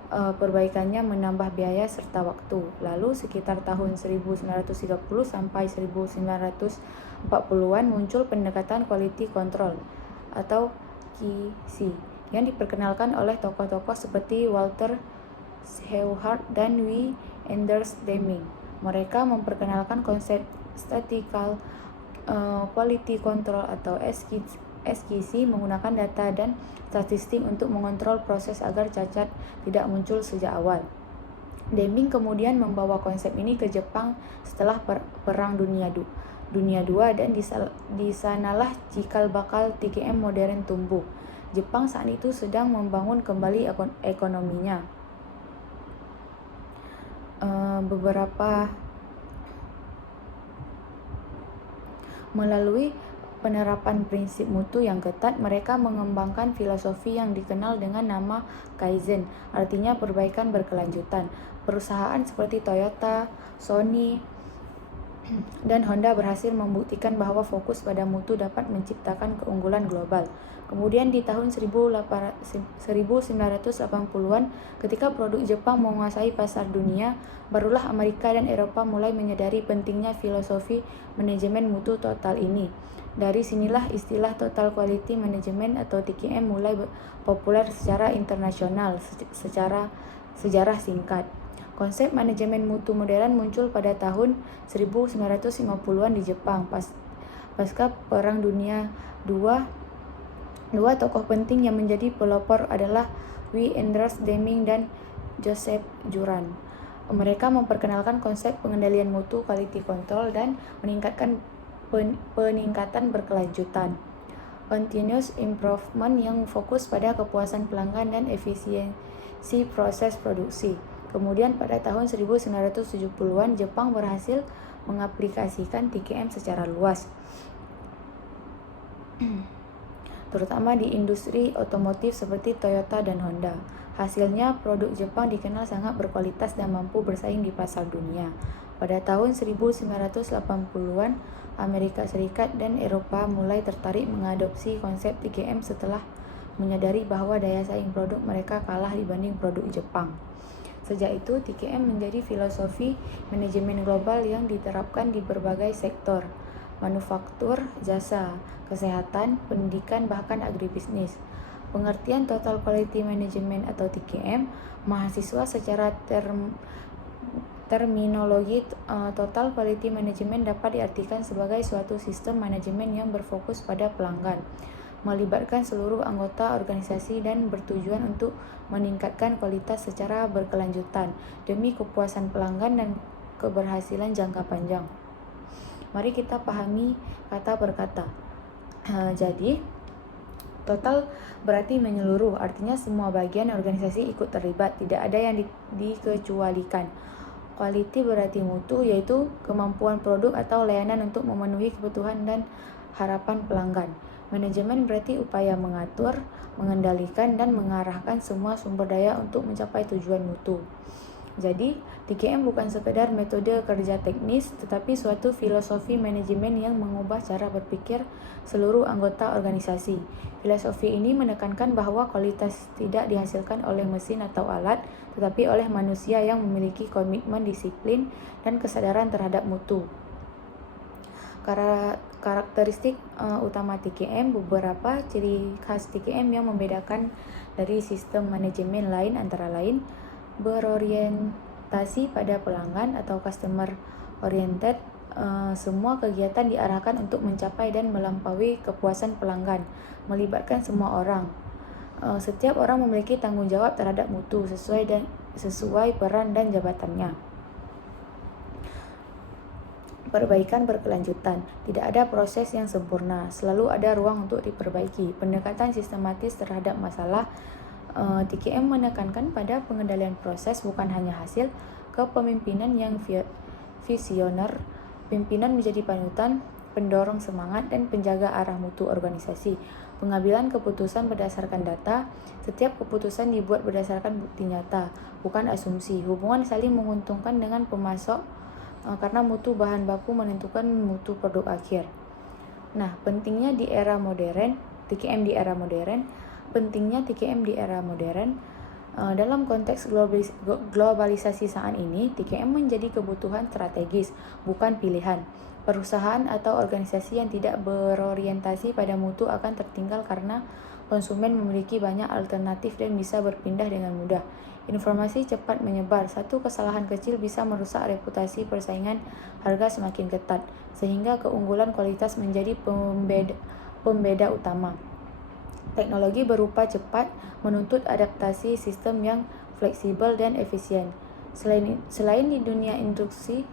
perbaikannya menambah biaya serta waktu. Lalu sekitar tahun 1930 sampai 1940-an muncul pendekatan quality control atau QC yang diperkenalkan oleh tokoh-tokoh seperti Walter Shewhart dan W. Anders Deming. Mereka memperkenalkan konsep statistical quality control atau SQC menggunakan data dan statistik untuk mengontrol proses agar cacat tidak muncul sejak awal. Deming kemudian membawa konsep ini ke Jepang setelah Perang Dunia II dan di sanalah cikal bakal TQM modern tumbuh. Jepang saat itu sedang membangun kembali ekonominya. Melalui penerapan prinsip mutu yang ketat, mereka mengembangkan filosofi yang dikenal dengan nama Kaizen, artinya perbaikan berkelanjutan. Perusahaan seperti Toyota, Sony, dan Honda berhasil membuktikan bahwa fokus pada mutu dapat menciptakan keunggulan global. Kemudian di tahun 1980-an, ketika produk Jepang menguasai pasar dunia, barulah Amerika dan Eropa mulai menyadari pentingnya filosofi manajemen mutu total ini. Dari sinilah istilah Total Quality Management atau TQM mulai populer secara internasional. Sejarah singkat. Konsep manajemen mutu modern muncul pada tahun 1950-an di Jepang. Pasca Perang Dunia II, dua tokoh penting yang menjadi pelopor adalah W. Anders Deming dan Joseph Juran. Mereka memperkenalkan konsep pengendalian mutu, quality control, dan peningkatan berkelanjutan. Continuous improvement yang fokus pada kepuasan pelanggan dan efisiensi proses produksi. Kemudian pada tahun 1970-an, Jepang berhasil mengaplikasikan TQM secara luas, terutama di industri otomotif seperti Toyota dan Honda. Hasilnya, produk Jepang dikenal sangat berkualitas dan mampu bersaing di pasar dunia. Pada tahun 1980-an, Amerika Serikat dan Eropa mulai tertarik mengadopsi konsep TQM setelah menyadari bahwa daya saing produk mereka kalah dibanding produk Jepang. Sejak itu, TQM menjadi filosofi manajemen global yang diterapkan di berbagai sektor, manufaktur, jasa, kesehatan, pendidikan, bahkan agribisnis. Pengertian Total Quality Management atau TQM, mahasiswa secara Terminologi total quality management dapat diartikan sebagai suatu sistem manajemen yang berfokus pada pelanggan, melibatkan seluruh anggota organisasi dan bertujuan untuk meningkatkan kualitas secara berkelanjutan demi kepuasan pelanggan dan keberhasilan jangka panjang. Mari kita pahami kata per kata. Jadi, total berarti menyeluruh, artinya semua bagian organisasi ikut terlibat, tidak ada yang dikecualikan. Quality berarti mutu, yaitu kemampuan produk atau layanan untuk memenuhi kebutuhan dan harapan pelanggan. Manajemen berarti upaya mengatur, mengendalikan, dan mengarahkan semua sumber daya untuk mencapai tujuan mutu. Jadi, TKM bukan sekedar metode kerja teknis, tetapi suatu filosofi manajemen yang mengubah cara berpikir seluruh anggota organisasi. Filosofi ini menekankan bahwa kualitas tidak dihasilkan oleh mesin atau alat, tetapi oleh manusia yang memiliki komitmen, disiplin, dan kesadaran terhadap mutu. Karakteristik utama TKM, beberapa ciri khas TKM yang membedakan dari sistem manajemen lain antara lain berorientasi pada pelanggan atau customer oriented. Semua kegiatan diarahkan untuk mencapai dan melampaui kepuasan pelanggan, melibatkan semua orang. Setiap orang memiliki tanggung jawab terhadap mutu sesuai peran dan jabatannya. Perbaikan berkelanjutan. Tidak ada proses yang sempurna, selalu ada ruang untuk diperbaiki. Pendekatan sistematis terhadap masalah. TKM menekankan pada pengendalian proses, bukan hanya hasil. Kepemimpinan yang visioner. Pimpinan menjadi panutan, pendorong semangat, dan penjaga arah mutu organisasi. Pengambilan keputusan berdasarkan data. Setiap keputusan dibuat berdasarkan bukti nyata, bukan asumsi. Hubungan saling menguntungkan dengan pemasok, karena mutu bahan baku menentukan mutu produk akhir. Nah, pentingnya di era modern, TKM di era modern. Pentingnya TKM di era modern. Dalam konteks globalisasi saat ini, TKM menjadi kebutuhan strategis, bukan pilihan. Perusahaan atau organisasi yang tidak berorientasi pada mutu akan tertinggal karena konsumen memiliki banyak alternatif dan bisa berpindah dengan mudah. Informasi cepat menyebar. Satu kesalahan kecil bisa merusak reputasi persaingan, harga semakin ketat, sehingga keunggulan kualitas menjadi pembeda utama. Teknologi berupa cepat menuntut adaptasi sistem yang fleksibel dan efisien. Selain di dunia industri,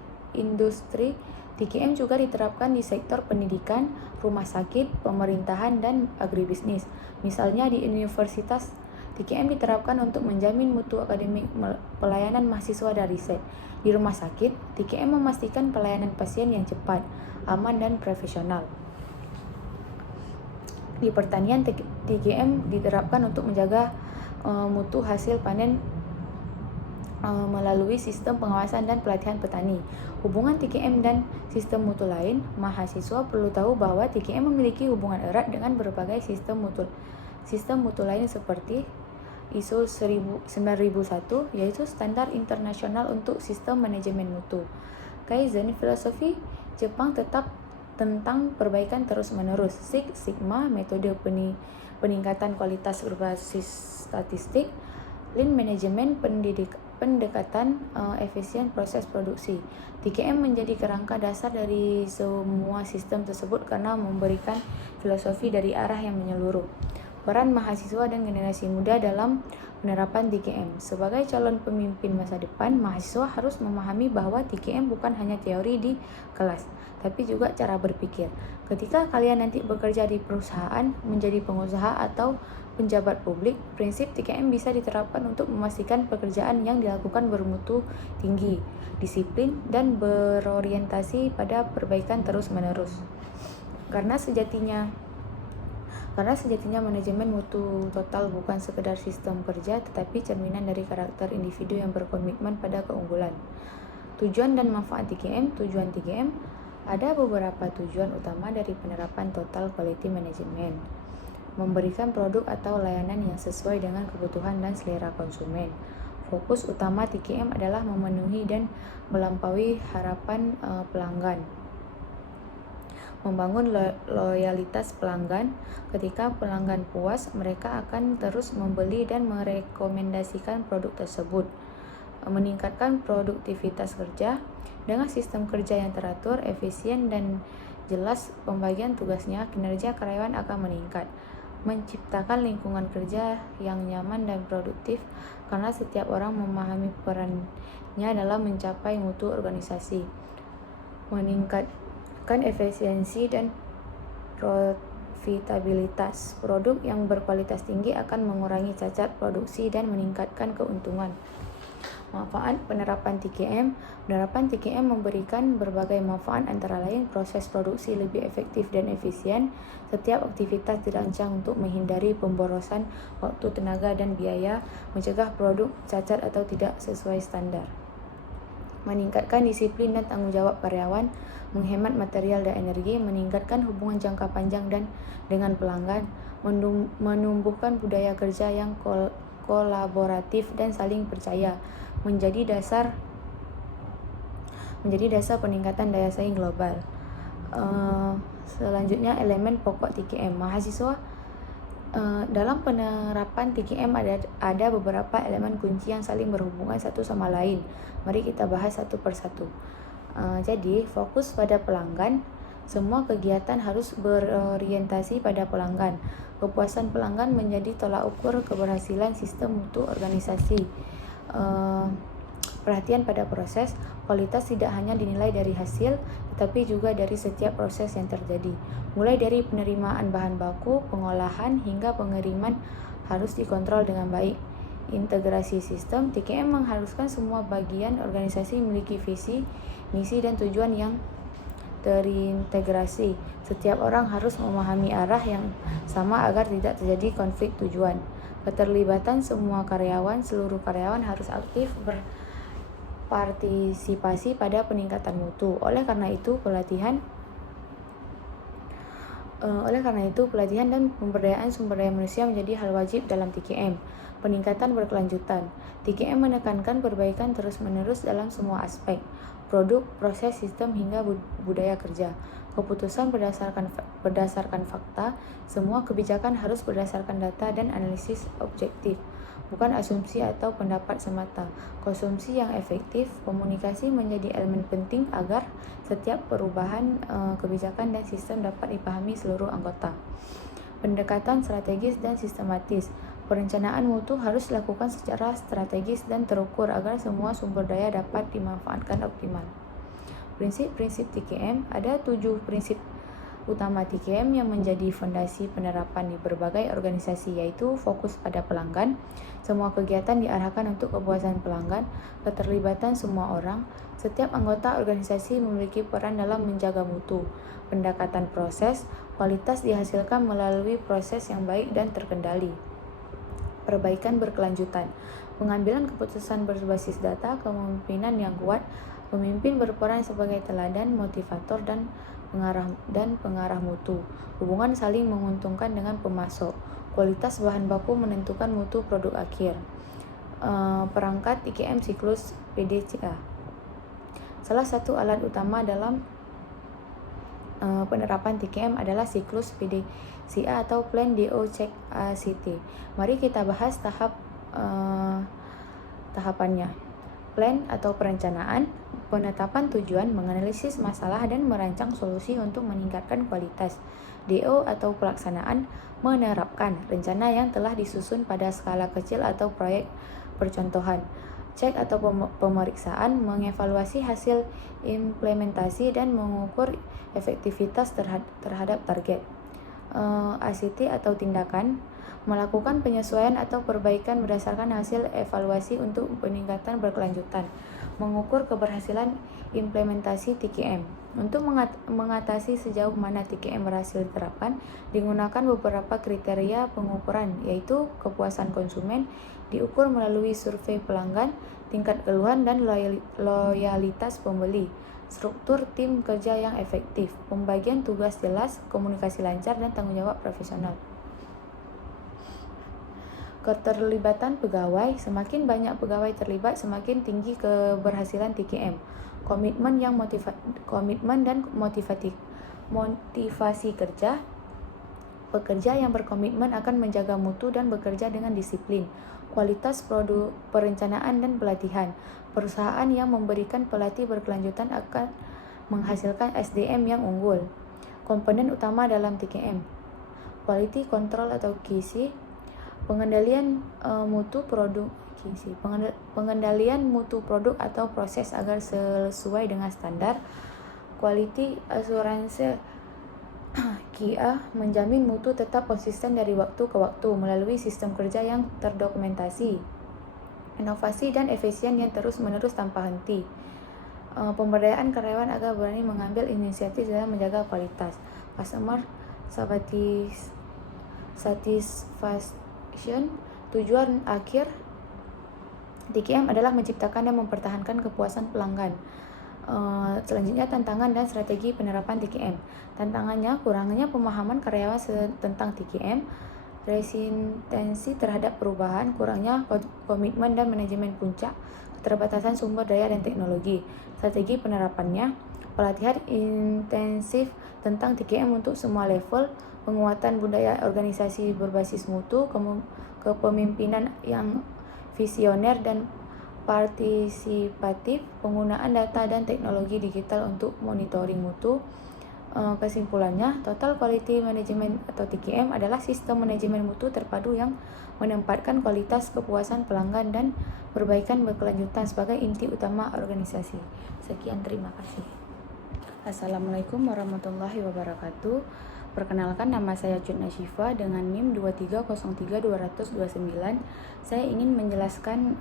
TKM juga diterapkan di sektor pendidikan, rumah sakit, pemerintahan, dan agribisnis. Misalnya di universitas, TKM diterapkan untuk menjamin mutu akademik, pelayanan mahasiswa dan riset. Di rumah sakit, TKM memastikan pelayanan pasien yang cepat, aman, dan profesional. Di pertanian, TKM diterapkan untuk menjaga mutu hasil panen melalui sistem pengawasan dan pelatihan petani. Hubungan TKM dan sistem mutu lain. Mahasiswa perlu tahu bahwa TKM memiliki hubungan erat dengan berbagai sistem mutu lain seperti ISO 9001, yaitu standar internasional untuk sistem manajemen mutu. Kaizen, filosofi Jepang tetap tentang perbaikan terus-menerus. Six Sigma, metode peningkatan kualitas berbasis statistik. Lean Management, pendekatan efisien proses produksi. TKM menjadi kerangka dasar dari semua sistem tersebut karena memberikan filosofi dari arah yang menyeluruh. Peran mahasiswa dan generasi muda dalam penerapan TKM. Sebagai calon pemimpin masa depan, mahasiswa harus memahami bahwa TKM bukan hanya teori di kelas, tapi juga cara berpikir. Ketika kalian nanti bekerja di perusahaan, menjadi pengusaha atau penjabat publik, prinsip TKM bisa diterapkan untuk memastikan pekerjaan yang dilakukan bermutu tinggi, disiplin, dan berorientasi pada perbaikan terus-menerus. Karena sejatinya manajemen mutu total bukan sekedar sistem kerja, tetapi cerminan dari karakter individu yang berkomitmen pada keunggulan. Tujuan dan manfaat TKM. Tujuan TKM, ada beberapa tujuan utama dari penerapan total quality management. Memberikan produk atau layanan yang sesuai dengan kebutuhan dan selera konsumen. Fokus utama TKM adalah memenuhi dan melampaui harapan pelanggan. Membangun loyalitas pelanggan. Ketika pelanggan puas, mereka akan terus membeli dan merekomendasikan produk tersebut. meningkatkan produktivitas kerja. Dengan sistem kerja yang teratur, efisien, dan jelas pembagian tugasnya, kinerja karyawan akan meningkat. Menciptakan lingkungan kerja yang nyaman dan produktif karena setiap orang memahami perannya dalam mencapai mutu organisasi. Meningkatkan efisiensi dan profitabilitas. Produk yang berkualitas tinggi akan mengurangi cacat produksi dan meningkatkan keuntungan. Manfaat penerapan TKM. Penerapan TKM memberikan berbagai manfaat, antara lain proses produksi lebih efektif dan efisien. Setiap aktivitas dirancang untuk menghindari pemborosan waktu, tenaga, dan biaya, mencegah produk cacat atau tidak sesuai standar. Meningkatkan disiplin dan tanggung jawab karyawan, menghemat material dan energi, meningkatkan hubungan jangka panjang dan dengan pelanggan, menumbuhkan budaya kerja yang kolaboratif dan saling percaya, menjadi dasar peningkatan daya saing global. Selanjutnya, elemen pokok TKM. Mahasiswa, dalam penerapan TKM ada beberapa elemen kunci yang saling berhubungan satu sama lain. Mari kita bahas satu persatu. Jadi, fokus pada pelanggan. Semua kegiatan harus berorientasi pada pelanggan. Kepuasan pelanggan menjadi tolak ukur keberhasilan sistem mutu organisasi. Perhatian pada proses. Kualitas tidak hanya dinilai dari hasil, tetapi juga dari setiap proses yang terjadi. Mulai dari penerimaan bahan baku, pengolahan, hingga pengiriman harus dikontrol dengan baik. Integrasi sistem. TKM mengharuskan semua bagian organisasi memiliki visi, misi, dan tujuan yang terintegrasi. Setiap orang harus memahami arah yang sama agar tidak terjadi konflik tujuan. Keterlibatan semua karyawan. Seluruh karyawan harus aktif berpartisipasi pada peningkatan mutu. Oleh karena itu, pelatihan dan pemberdayaan sumber daya manusia menjadi hal wajib dalam TKM. Peningkatan berkelanjutan. TKM menekankan perbaikan terus-menerus dalam semua aspek, produk, proses, sistem, hingga budaya kerja. Keputusan berdasarkan fakta. Semua kebijakan harus berdasarkan data dan analisis objektif, bukan asumsi atau pendapat semata. Konsumsi yang efektif. Komunikasi menjadi elemen penting agar setiap perubahan kebijakan dan sistem dapat dipahami seluruh anggota. Pendekatan strategis dan sistematis. Perencanaan mutu harus dilakukan secara strategis dan terukur agar semua sumber daya dapat dimanfaatkan optimal. Prinsip-prinsip TKM. Ada 7 prinsip utama TKM yang menjadi fondasi penerapan di berbagai organisasi, yaitu fokus pada pelanggan. Semua kegiatan diarahkan untuk kepuasan pelanggan. Keterlibatan semua orang. Setiap anggota organisasi memiliki peran dalam menjaga mutu. Pendekatan proses. Kualitas dihasilkan melalui proses yang baik dan terkendali. Perbaikan berkelanjutan. Pengambilan keputusan berbasis data. Kepemimpinan yang kuat. Pemimpin berperan sebagai teladan, motivator, dan pengarah mutu. Hubungan saling menguntungkan dengan pemasok. Kualitas bahan baku menentukan mutu produk akhir. Perangkat TKM siklus PDCA. Salah satu alat utama dalam penerapan TKM adalah siklus PDCA atau Plan DO Check ACT. Mari kita bahas tahapannya. Plan atau perencanaan, penetapan tujuan, menganalisis masalah, dan merancang solusi untuk meningkatkan kualitas. DO atau pelaksanaan, menerapkan rencana yang telah disusun pada skala kecil atau proyek percontohan. Cek atau pemeriksaan, mengevaluasi hasil implementasi dan mengukur efektivitas terhadap target. ACT atau tindakan, melakukan penyesuaian atau perbaikan berdasarkan hasil evaluasi untuk peningkatan berkelanjutan. Mengukur keberhasilan implementasi TKM. Untuk mengatasi sejauh mana TKM berhasil diterapkan, digunakan beberapa kriteria pengukuran, yaitu kepuasan konsumen, diukur melalui survei pelanggan, tingkat keluhan, dan loyalitas pembeli. Struktur tim kerja yang efektif, pembagian tugas jelas, komunikasi lancar, dan tanggung jawab profesional. Keterlibatan pegawai. Semakin banyak pegawai terlibat, semakin tinggi keberhasilan TKM. Komitmen dan motivasi kerja. Pekerja yang berkomitmen akan menjaga mutu dan bekerja dengan disiplin. kualitas produk, perencanaan dan pelatihan. Perusahaan yang memberikan pelatih berkelanjutan akan menghasilkan SDM yang unggul. Komponen utama dalam TKM: Quality Control atau QC, pengendalian mutu produk QC, pengendalian mutu produk atau proses agar sesuai dengan standar. Quality Assurance QA menjamin mutu tetap konsisten dari waktu ke waktu melalui sistem kerja yang terdokumentasi, inovasi dan efisien yang terus-menerus tanpa henti. Pemberdayaan karyawan agar berani mengambil inisiatif dalam menjaga kualitas. Customer satisfaction, tujuan akhir TKM adalah menciptakan dan mempertahankan kepuasan pelanggan. Selanjutnya, tantangan dan strategi penerapan TKM. Tantangannya, kurangnya pemahaman karyawan tentang TKM, resistensi terhadap perubahan, kurangnya komitmen dan manajemen puncak, keterbatasan sumber daya dan teknologi. Strategi penerapannya: pelatihan intensif tentang TKM untuk semua level, penguatan budaya organisasi berbasis mutu, kepemimpinan yang visioner dan partisipatif, penggunaan data dan teknologi digital untuk monitoring mutu. Kesimpulannya, Total Quality Management atau TQM adalah sistem manajemen mutu terpadu yang menempatkan kualitas, kepuasan pelanggan, dan perbaikan berkelanjutan sebagai inti utama organisasi. Sekian, terima kasih. Assalamualaikum warahmatullahi wabarakatuh. Perkenalkan, nama saya Cutna Syifa dengan NIM 2303229. Saya ingin menjelaskan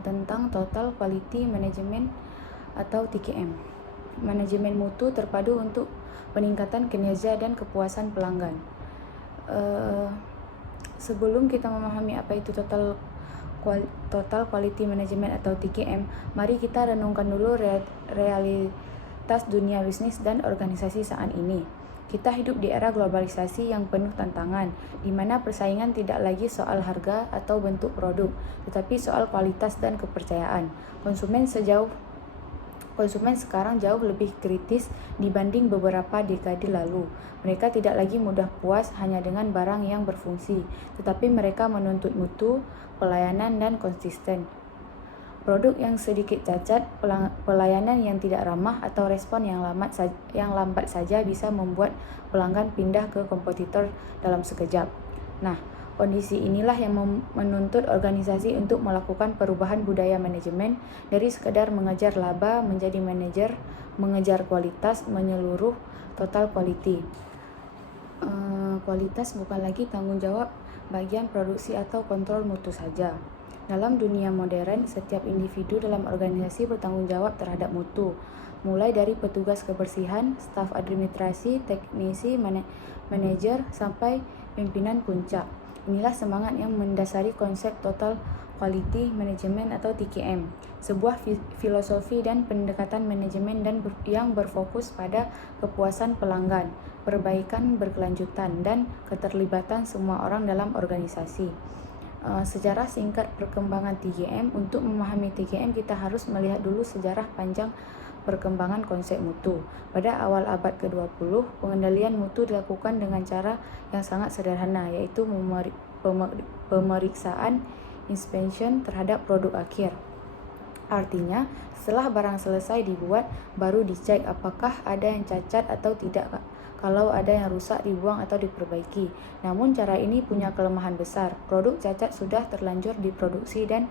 tentang Total Quality Management atau TQM. Manajemen mutu terpadu untuk peningkatan kinerja dan kepuasan pelanggan. Sebelum kita memahami apa itu Total Quality Management atau TQM, mari kita renungkan dulu realitas dunia bisnis dan organisasi saat ini. Kita hidup di era globalisasi yang penuh tantangan, di mana persaingan tidak lagi soal harga atau bentuk produk, tetapi soal kualitas dan kepercayaan. Konsumen sekarang jauh lebih kritis dibanding beberapa dekade lalu. Mereka tidak lagi mudah puas hanya dengan barang yang berfungsi, tetapi mereka menuntut mutu, pelayanan, dan konsisten. Produk yang sedikit cacat, pelayanan yang tidak ramah, atau respon yang lambat saja bisa membuat pelanggan pindah ke kompetitor dalam sekejap. Nah, kondisi inilah yang menuntut organisasi untuk melakukan perubahan budaya manajemen dari sekedar mengejar laba menjadi manajer mengejar kualitas menyeluruh, total quality. Kualitas bukan lagi tanggung jawab bagian produksi atau kontrol mutu saja. Dalam dunia modern, setiap individu dalam organisasi bertanggung jawab terhadap mutu, mulai dari petugas kebersihan, staf administrasi, teknisi, manajer, sampai pimpinan puncak. Inilah semangat yang mendasari konsep Total Quality Management atau TQM, sebuah filosofi dan pendekatan manajemen yang berfokus pada kepuasan pelanggan, perbaikan berkelanjutan, dan keterlibatan semua orang dalam organisasi. Sejarah singkat perkembangan TQM. Untuk memahami TQM, kita harus melihat dulu sejarah panjang perkembangan konsep mutu. Pada awal abad ke-20, pengendalian mutu dilakukan dengan cara yang sangat sederhana, yaitu pemeriksaan inspection terhadap produk akhir. Artinya, setelah barang selesai dibuat, baru dicek apakah ada yang cacat atau tidak. Kalau ada yang rusak, dibuang atau diperbaiki. Namun cara ini punya kelemahan besar. Produk cacat sudah terlanjur diproduksi dan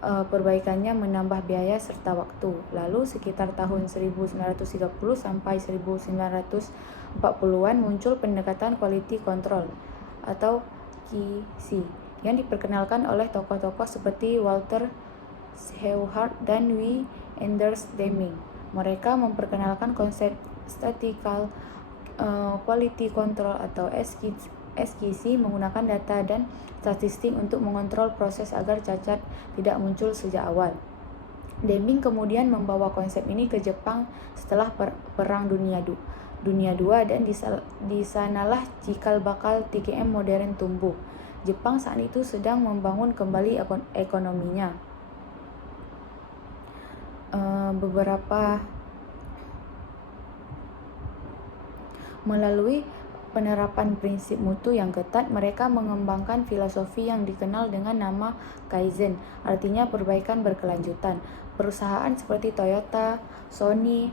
perbaikannya menambah biaya serta waktu. Lalu sekitar tahun 1930 sampai 1940-an muncul pendekatan quality control atau QC yang diperkenalkan oleh tokoh-tokoh seperti Walter Scheuchard dan W. Anders Deming. Mereka memperkenalkan konsep statistical quality control atau SQC menggunakan data dan statistik untuk mengontrol proses agar cacat tidak muncul sejak awal. Deming kemudian membawa konsep ini ke Jepang setelah Perang Dunia II dan di sanalah cikal bakal TQM modern tumbuh. Jepang saat itu sedang membangun kembali ekonominya. Melalui penerapan prinsip mutu yang ketat, mereka mengembangkan filosofi yang dikenal dengan nama Kaizen, artinya perbaikan berkelanjutan. Perusahaan seperti Toyota, Sony,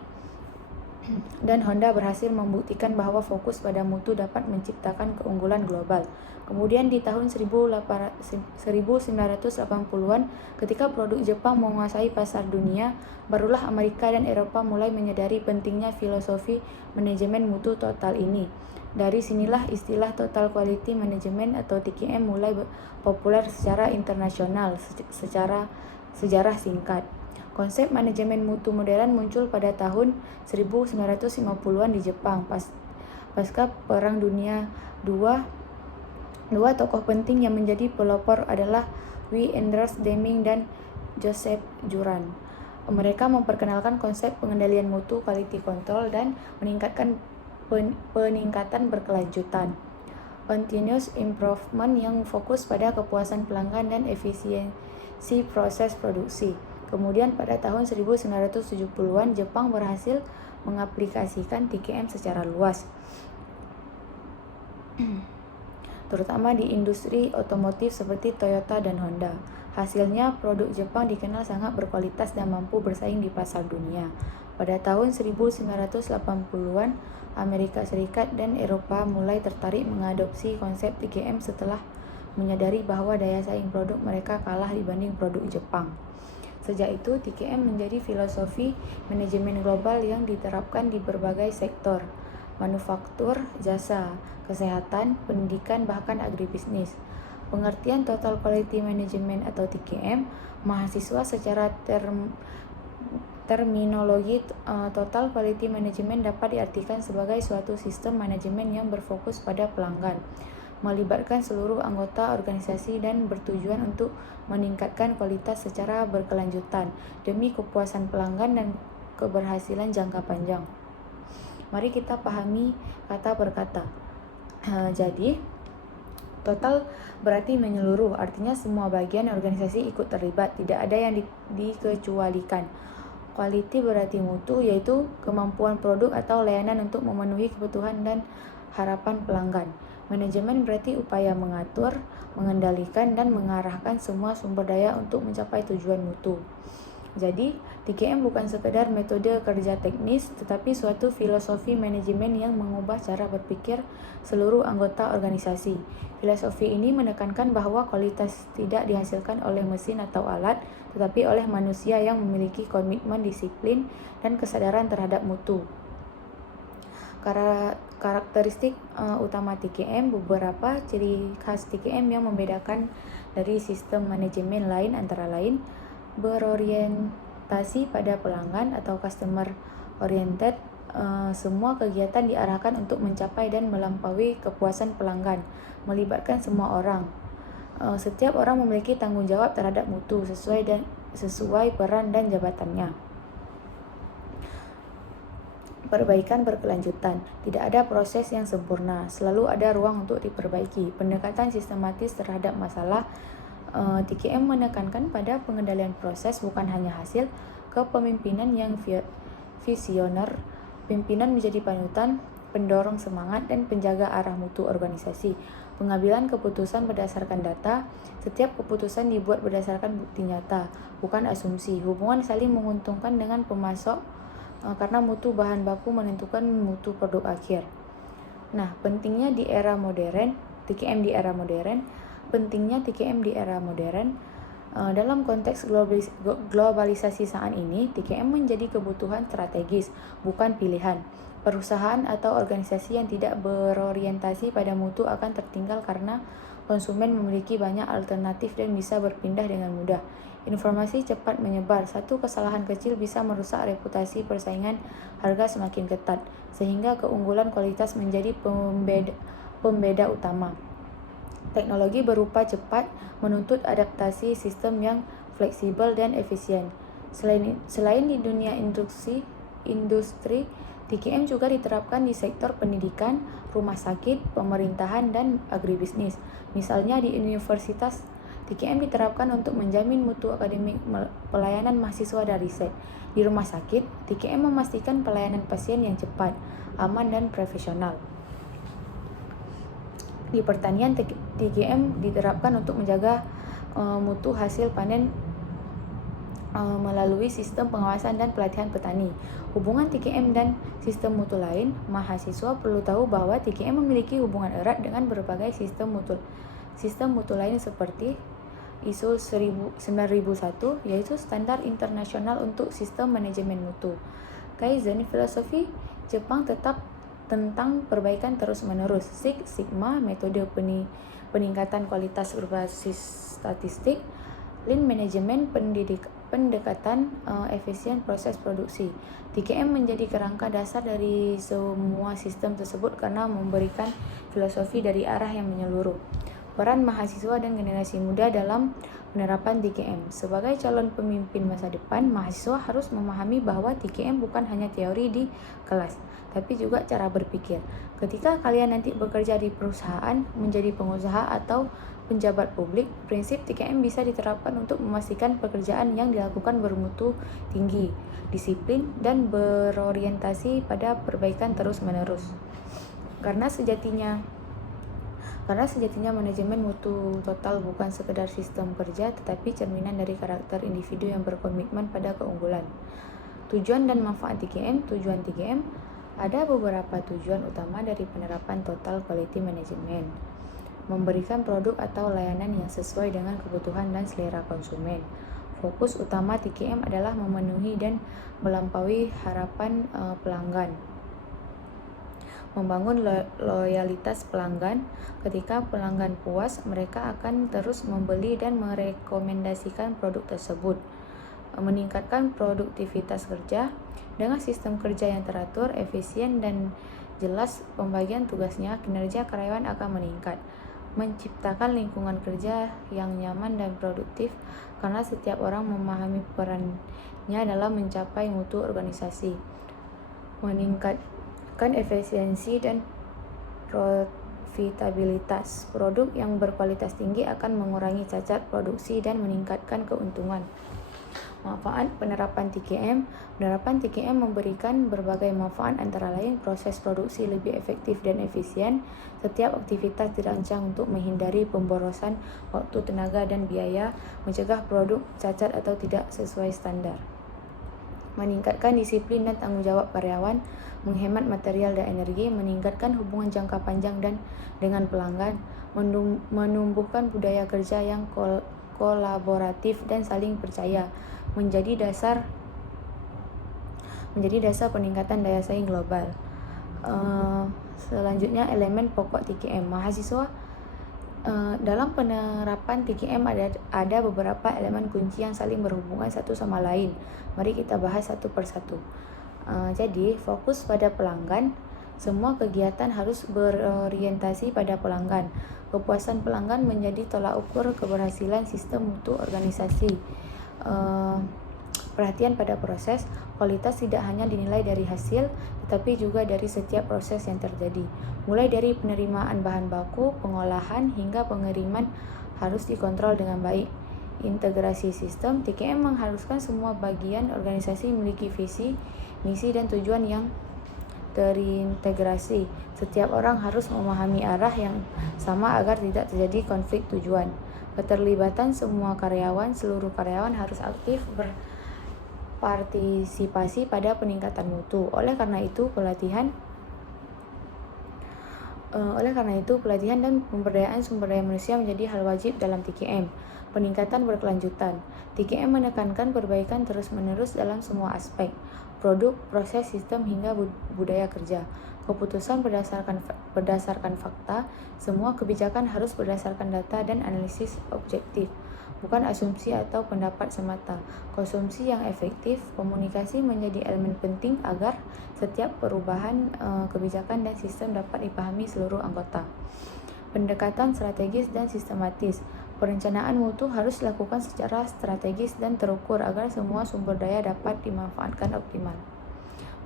dan Honda berhasil membuktikan bahwa fokus pada mutu dapat menciptakan keunggulan global. Kemudian di tahun 1980-an, ketika produk Jepang menguasai pasar dunia, barulah Amerika dan Eropa mulai menyadari pentingnya filosofi manajemen mutu total ini. Dari sinilah istilah Total Quality Management atau TQM mulai populer secara internasional secara sejarah singkat. Konsep manajemen mutu modern muncul pada tahun 1950-an di Jepang. Pasca Perang Dunia II, dua tokoh penting yang menjadi pelopor adalah W. Anders Deming dan Joseph Juran. Mereka memperkenalkan konsep pengendalian mutu, quality control, dan peningkatan berkelanjutan. Continuous improvement yang fokus pada kepuasan pelanggan dan efisiensi proses produksi. Kemudian pada tahun 1970-an, Jepang berhasil mengaplikasikan TQM secara luas, terutama di industri otomotif seperti Toyota dan Honda. Hasilnya, produk Jepang dikenal sangat berkualitas dan mampu bersaing di pasar dunia. Pada tahun 1980-an, Amerika Serikat dan Eropa mulai tertarik mengadopsi konsep TQM setelah menyadari bahwa daya saing produk mereka kalah dibanding produk Jepang. Sejak itu, TQM menjadi filosofi manajemen global yang diterapkan di berbagai sektor, manufaktur, jasa, kesehatan, pendidikan, bahkan agribisnis. Pengertian Total Quality Management atau TQM, mahasiswa secara terminologi Total Quality Management dapat diartikan sebagai suatu sistem manajemen yang berfokus pada pelanggan, melibatkan seluruh anggota organisasi dan bertujuan untuk meningkatkan kualitas secara berkelanjutan demi kepuasan pelanggan dan keberhasilan jangka panjang. Mari kita pahami kata per kata. Jadi, total berarti menyeluruh, artinya semua bagian organisasi ikut terlibat, tidak ada yang dikecualikan. Quality berarti mutu, yaitu kemampuan produk atau layanan untuk memenuhi kebutuhan dan harapan pelanggan. Manajemen berarti upaya mengatur, mengendalikan, dan mengarahkan semua sumber daya untuk mencapai tujuan mutu. Jadi, TQM bukan sekedar metode kerja teknis, tetapi suatu filosofi manajemen yang mengubah cara berpikir seluruh anggota organisasi. Filosofi ini menekankan bahwa kualitas tidak dihasilkan oleh mesin atau alat, tetapi oleh manusia yang memiliki komitmen, disiplin, dan kesadaran terhadap mutu. Karakteristik utama TQM, beberapa ciri khas TQM yang membedakan dari sistem manajemen lain antara lain berorientasi pada pelanggan atau customer oriented. Semua kegiatan diarahkan untuk mencapai dan melampaui kepuasan pelanggan, melibatkan semua orang. Setiap orang memiliki tanggung jawab terhadap mutu sesuai peran dan jabatannya. Perbaikan berkelanjutan. Tidak ada proses yang sempurna, selalu ada ruang untuk diperbaiki. Pendekatan sistematis terhadap masalah. TQM menekankan pada pengendalian proses, bukan hanya hasil. Kepemimpinan yang visioner. Pimpinan menjadi panutan, pendorong semangat, dan penjaga arah mutu organisasi. Pengambilan keputusan berdasarkan data. Setiap keputusan dibuat berdasarkan bukti nyata, bukan asumsi. Hubungan saling menguntungkan dengan pemasok, karena mutu bahan baku menentukan mutu produk akhir. Nah, pentingnya di era modern, TQM di era modern. Pentingnya TQM di era modern. Dalam konteks globalisasi saat ini, TQM menjadi kebutuhan strategis, bukan pilihan. Perusahaan atau organisasi yang tidak berorientasi pada mutu akan tertinggal karena konsumen memiliki banyak alternatif dan bisa berpindah dengan mudah. Informasi cepat menyebar. Satu kesalahan kecil bisa merusak reputasi persaingan, harga semakin ketat, sehingga keunggulan kualitas menjadi pembeda utama. Teknologi berupa cepat menuntut adaptasi sistem yang fleksibel dan efisien. Selain di dunia industri, TQM juga diterapkan di sektor pendidikan, rumah sakit, pemerintahan, dan agribisnis. Misalnya di universitas, TQM diterapkan untuk menjamin mutu akademik, pelayanan mahasiswa dan riset. Di rumah sakit, TQM memastikan pelayanan pasien yang cepat, aman, dan profesional. Di pertanian, TGM diterapkan untuk menjaga mutu hasil panen melalui sistem pengawasan dan pelatihan petani. Hubungan TKM dan sistem mutu lain, mahasiswa perlu tahu bahwa TKM memiliki hubungan erat dengan berbagai sistem mutu lain seperti ISO 9001, yaitu standar internasional untuk sistem manajemen mutu. Kaizen, filosofi Jepang tetap tentang perbaikan terus-menerus. Six Sigma, metode peningkatan kualitas berbasis statistik. Lean Management, pendekatan efisien proses produksi. TKM menjadi kerangka dasar dari semua sistem tersebut karena memberikan filosofi dari arah yang menyeluruh. Peran mahasiswa dan generasi muda dalam penerapan TKM. Sebagai calon pemimpin masa depan, mahasiswa harus memahami bahwa TKM bukan hanya teori di kelas, tapi juga cara berpikir. Ketika kalian nanti bekerja di perusahaan, menjadi pengusaha atau penjabat publik, prinsip TKM bisa diterapkan untuk memastikan pekerjaan yang dilakukan bermutu tinggi, disiplin, dan berorientasi pada perbaikan terus-menerus. Karena sejatinya manajemen mutu total bukan sekedar sistem kerja, tetapi cerminan dari karakter individu yang berkomitmen pada keunggulan. Tujuan dan manfaat TKM. Tujuan TKM, ada beberapa tujuan utama dari penerapan total quality management. Memberikan produk atau layanan yang sesuai dengan kebutuhan dan selera konsumen. Fokus utama TKM adalah memenuhi dan melampaui harapan pelanggan. Membangun loyalitas pelanggan. Ketika pelanggan puas, mereka akan terus membeli dan merekomendasikan produk tersebut. Meningkatkan produktivitas kerja. Dengan sistem kerja yang teratur, efisien, dan jelas pembagian tugasnya, kinerja karyawan akan meningkat. Menciptakan lingkungan kerja yang nyaman dan produktif karena setiap orang memahami perannya dalam mencapai mutu organisasi. Meningkatkan efisiensi dan profitabilitas. Produk yang berkualitas tinggi akan mengurangi cacat produksi dan meningkatkan keuntungan. Manfaat penerapan TKM. Penerapan TKM memberikan berbagai manfaat, antara lain proses produksi lebih efektif dan efisien. Setiap aktivitas dirancang untuk menghindari pemborosan waktu, tenaga, dan biaya, mencegah produk cacat atau tidak sesuai standar. Meningkatkan disiplin dan tanggung jawab karyawan, menghemat material dan energi, meningkatkan hubungan jangka panjang dan dengan pelanggan, menumbuhkan budaya kerja yang kolaboratif dan saling percaya, menjadi dasar peningkatan daya saing global. Selanjutnya, elemen pokok TKM. Mahasiswa dalam penerapan TKM ada beberapa elemen kunci yang saling berhubungan satu sama lain. Mari kita bahas satu persatu. Jadi, fokus pada pelanggan. Semua kegiatan harus berorientasi pada pelanggan. Kepuasan pelanggan menjadi tolak ukur keberhasilan sistem mutu organisasi. Perhatian pada proses. Kualitas tidak hanya dinilai dari hasil, tetapi juga dari setiap proses yang terjadi. Mulai dari penerimaan bahan baku, pengolahan, hingga pengiriman harus dikontrol dengan baik. Integrasi sistem. TKM mengharuskan semua bagian organisasi memiliki visi, misi, dan tujuan yang terintegrasi. Setiap orang harus memahami arah yang sama agar tidak terjadi konflik tujuan. Keterlibatan semua karyawan. Seluruh karyawan harus aktif berpartisipasi pada peningkatan mutu. Oleh karena itu, pelatihan dan pemberdayaan sumber daya manusia menjadi hal wajib dalam TKM. Peningkatan berkelanjutan. TKM menekankan perbaikan terus-menerus dalam semua aspek, produk, proses, sistem, hingga budaya kerja. Keputusan berdasarkan fakta. Semua kebijakan harus berdasarkan data dan analisis objektif, bukan asumsi atau pendapat semata. Konsumsi yang efektif. Komunikasi menjadi elemen penting agar setiap perubahan kebijakan dan sistem dapat dipahami seluruh anggota. Pendekatan strategis dan sistematis. Perencanaan mutu harus dilakukan secara strategis dan terukur agar semua sumber daya dapat dimanfaatkan optimal.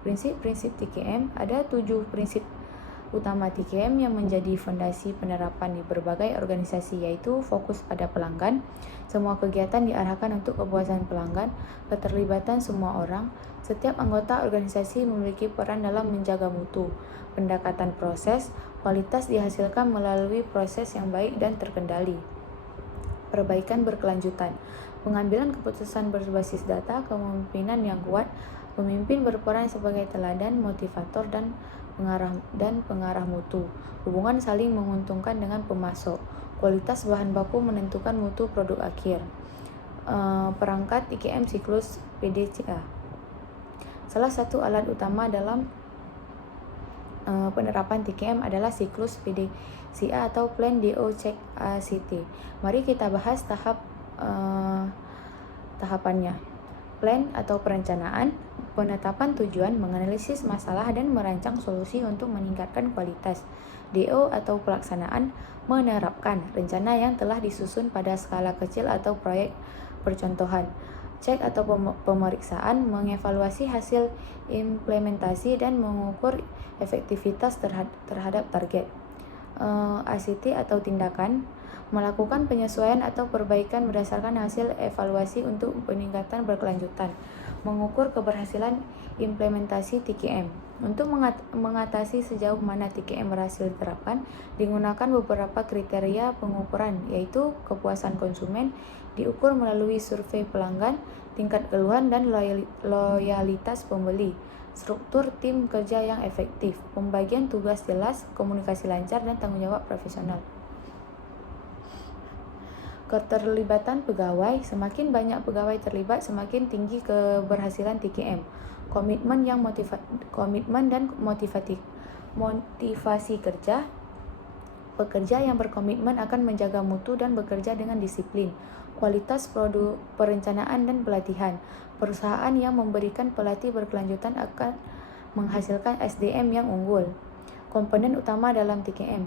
Prinsip-prinsip TKM. Ada 7 prinsip utama TKM yang menjadi fondasi penerapan di berbagai organisasi, yaitu fokus pada pelanggan. Semua kegiatan diarahkan untuk kepuasan pelanggan. Keterlibatan semua orang. Setiap anggota organisasi memiliki peran dalam menjaga mutu. Pendekatan proses. Kualitas dihasilkan melalui proses yang baik dan terkendali. Perbaikan berkelanjutan. Pengambilan keputusan berbasis data, kepemimpinan yang kuat. Pemimpin berperan sebagai teladan, motivator, dan pengarah mutu. Hubungan saling menguntungkan dengan pemasok. Kualitas bahan baku menentukan mutu produk akhir. Perangkat TKM siklus PDCA. Salah satu alat utama dalam penerapan TKM adalah siklus PDCA atau Plan Do Check ACT. Mari kita bahas tahapannya. Plan atau perencanaan, penetapan tujuan, menganalisis masalah dan merancang solusi untuk meningkatkan kualitas. DO atau pelaksanaan, menerapkan rencana yang telah disusun pada skala kecil atau proyek percontohan. Cek atau pemeriksaan, mengevaluasi hasil implementasi dan mengukur efektivitas terhadap target. ACT atau tindakan, melakukan penyesuaian atau perbaikan berdasarkan hasil evaluasi untuk peningkatan berkelanjutan. Mengukur keberhasilan implementasi TKM. Untuk mengatasi sejauh mana TKM berhasil diterapkan, digunakan beberapa kriteria pengukuran, yaitu kepuasan konsumen, diukur melalui survei pelanggan, tingkat keluhan dan loyalitas pembeli, struktur tim kerja yang efektif, pembagian tugas jelas, komunikasi lancar, dan tanggung jawab profesional. Keterlibatan pegawai, semakin banyak pegawai terlibat, semakin tinggi keberhasilan TKM. Komitmen dan motivasi kerja. Pekerja yang berkomitmen akan menjaga mutu dan bekerja dengan disiplin. Kualitas produk, perencanaan dan pelatihan. Perusahaan yang memberikan pelatih berkelanjutan akan menghasilkan SDM yang unggul. Komponen utama dalam TKM.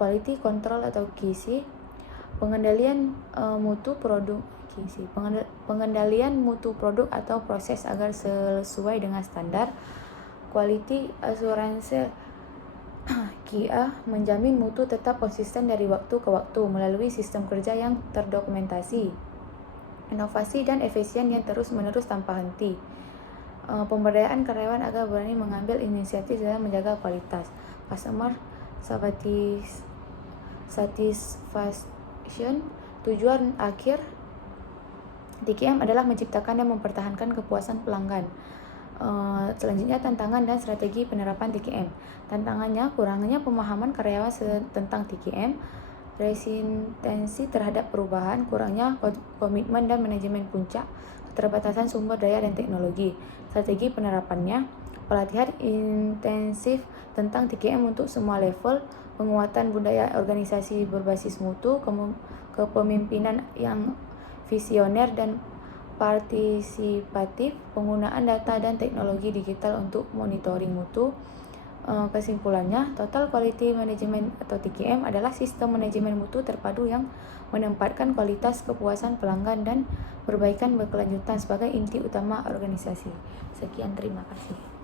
Quality Control atau QC. Pengendalian mutu produk pengendalian mutu produk atau proses agar sesuai dengan standar. Quality Assurance QA menjamin mutu tetap konsisten dari waktu ke waktu melalui sistem kerja yang terdokumentasi. Inovasi dan efisien yang terus-menerus tanpa henti. Pemberdayaan karyawan agar berani mengambil inisiatif dalam menjaga kualitas. Customer satisfaction, tujuan akhir TKM adalah menciptakan dan mempertahankan kepuasan pelanggan. Selanjutnya, tantangan dan strategi penerapan TKM. Tantangannya, kurangnya pemahaman karyawan tentang TKM, resistensi terhadap perubahan, kurangnya komitmen dan manajemen puncak, keterbatasan sumber daya dan teknologi. Strategi penerapannya, pelatihan intensif tentang TKM untuk semua level, penguatan budaya organisasi berbasis mutu, kepemimpinan yang visioner dan partisipatif, penggunaan data dan teknologi digital untuk monitoring mutu. Kesimpulannya, Total Quality Management atau TQM adalah sistem manajemen mutu terpadu yang menempatkan kualitas, kepuasan pelanggan, dan perbaikan berkelanjutan sebagai inti utama organisasi. Sekian, terima kasih.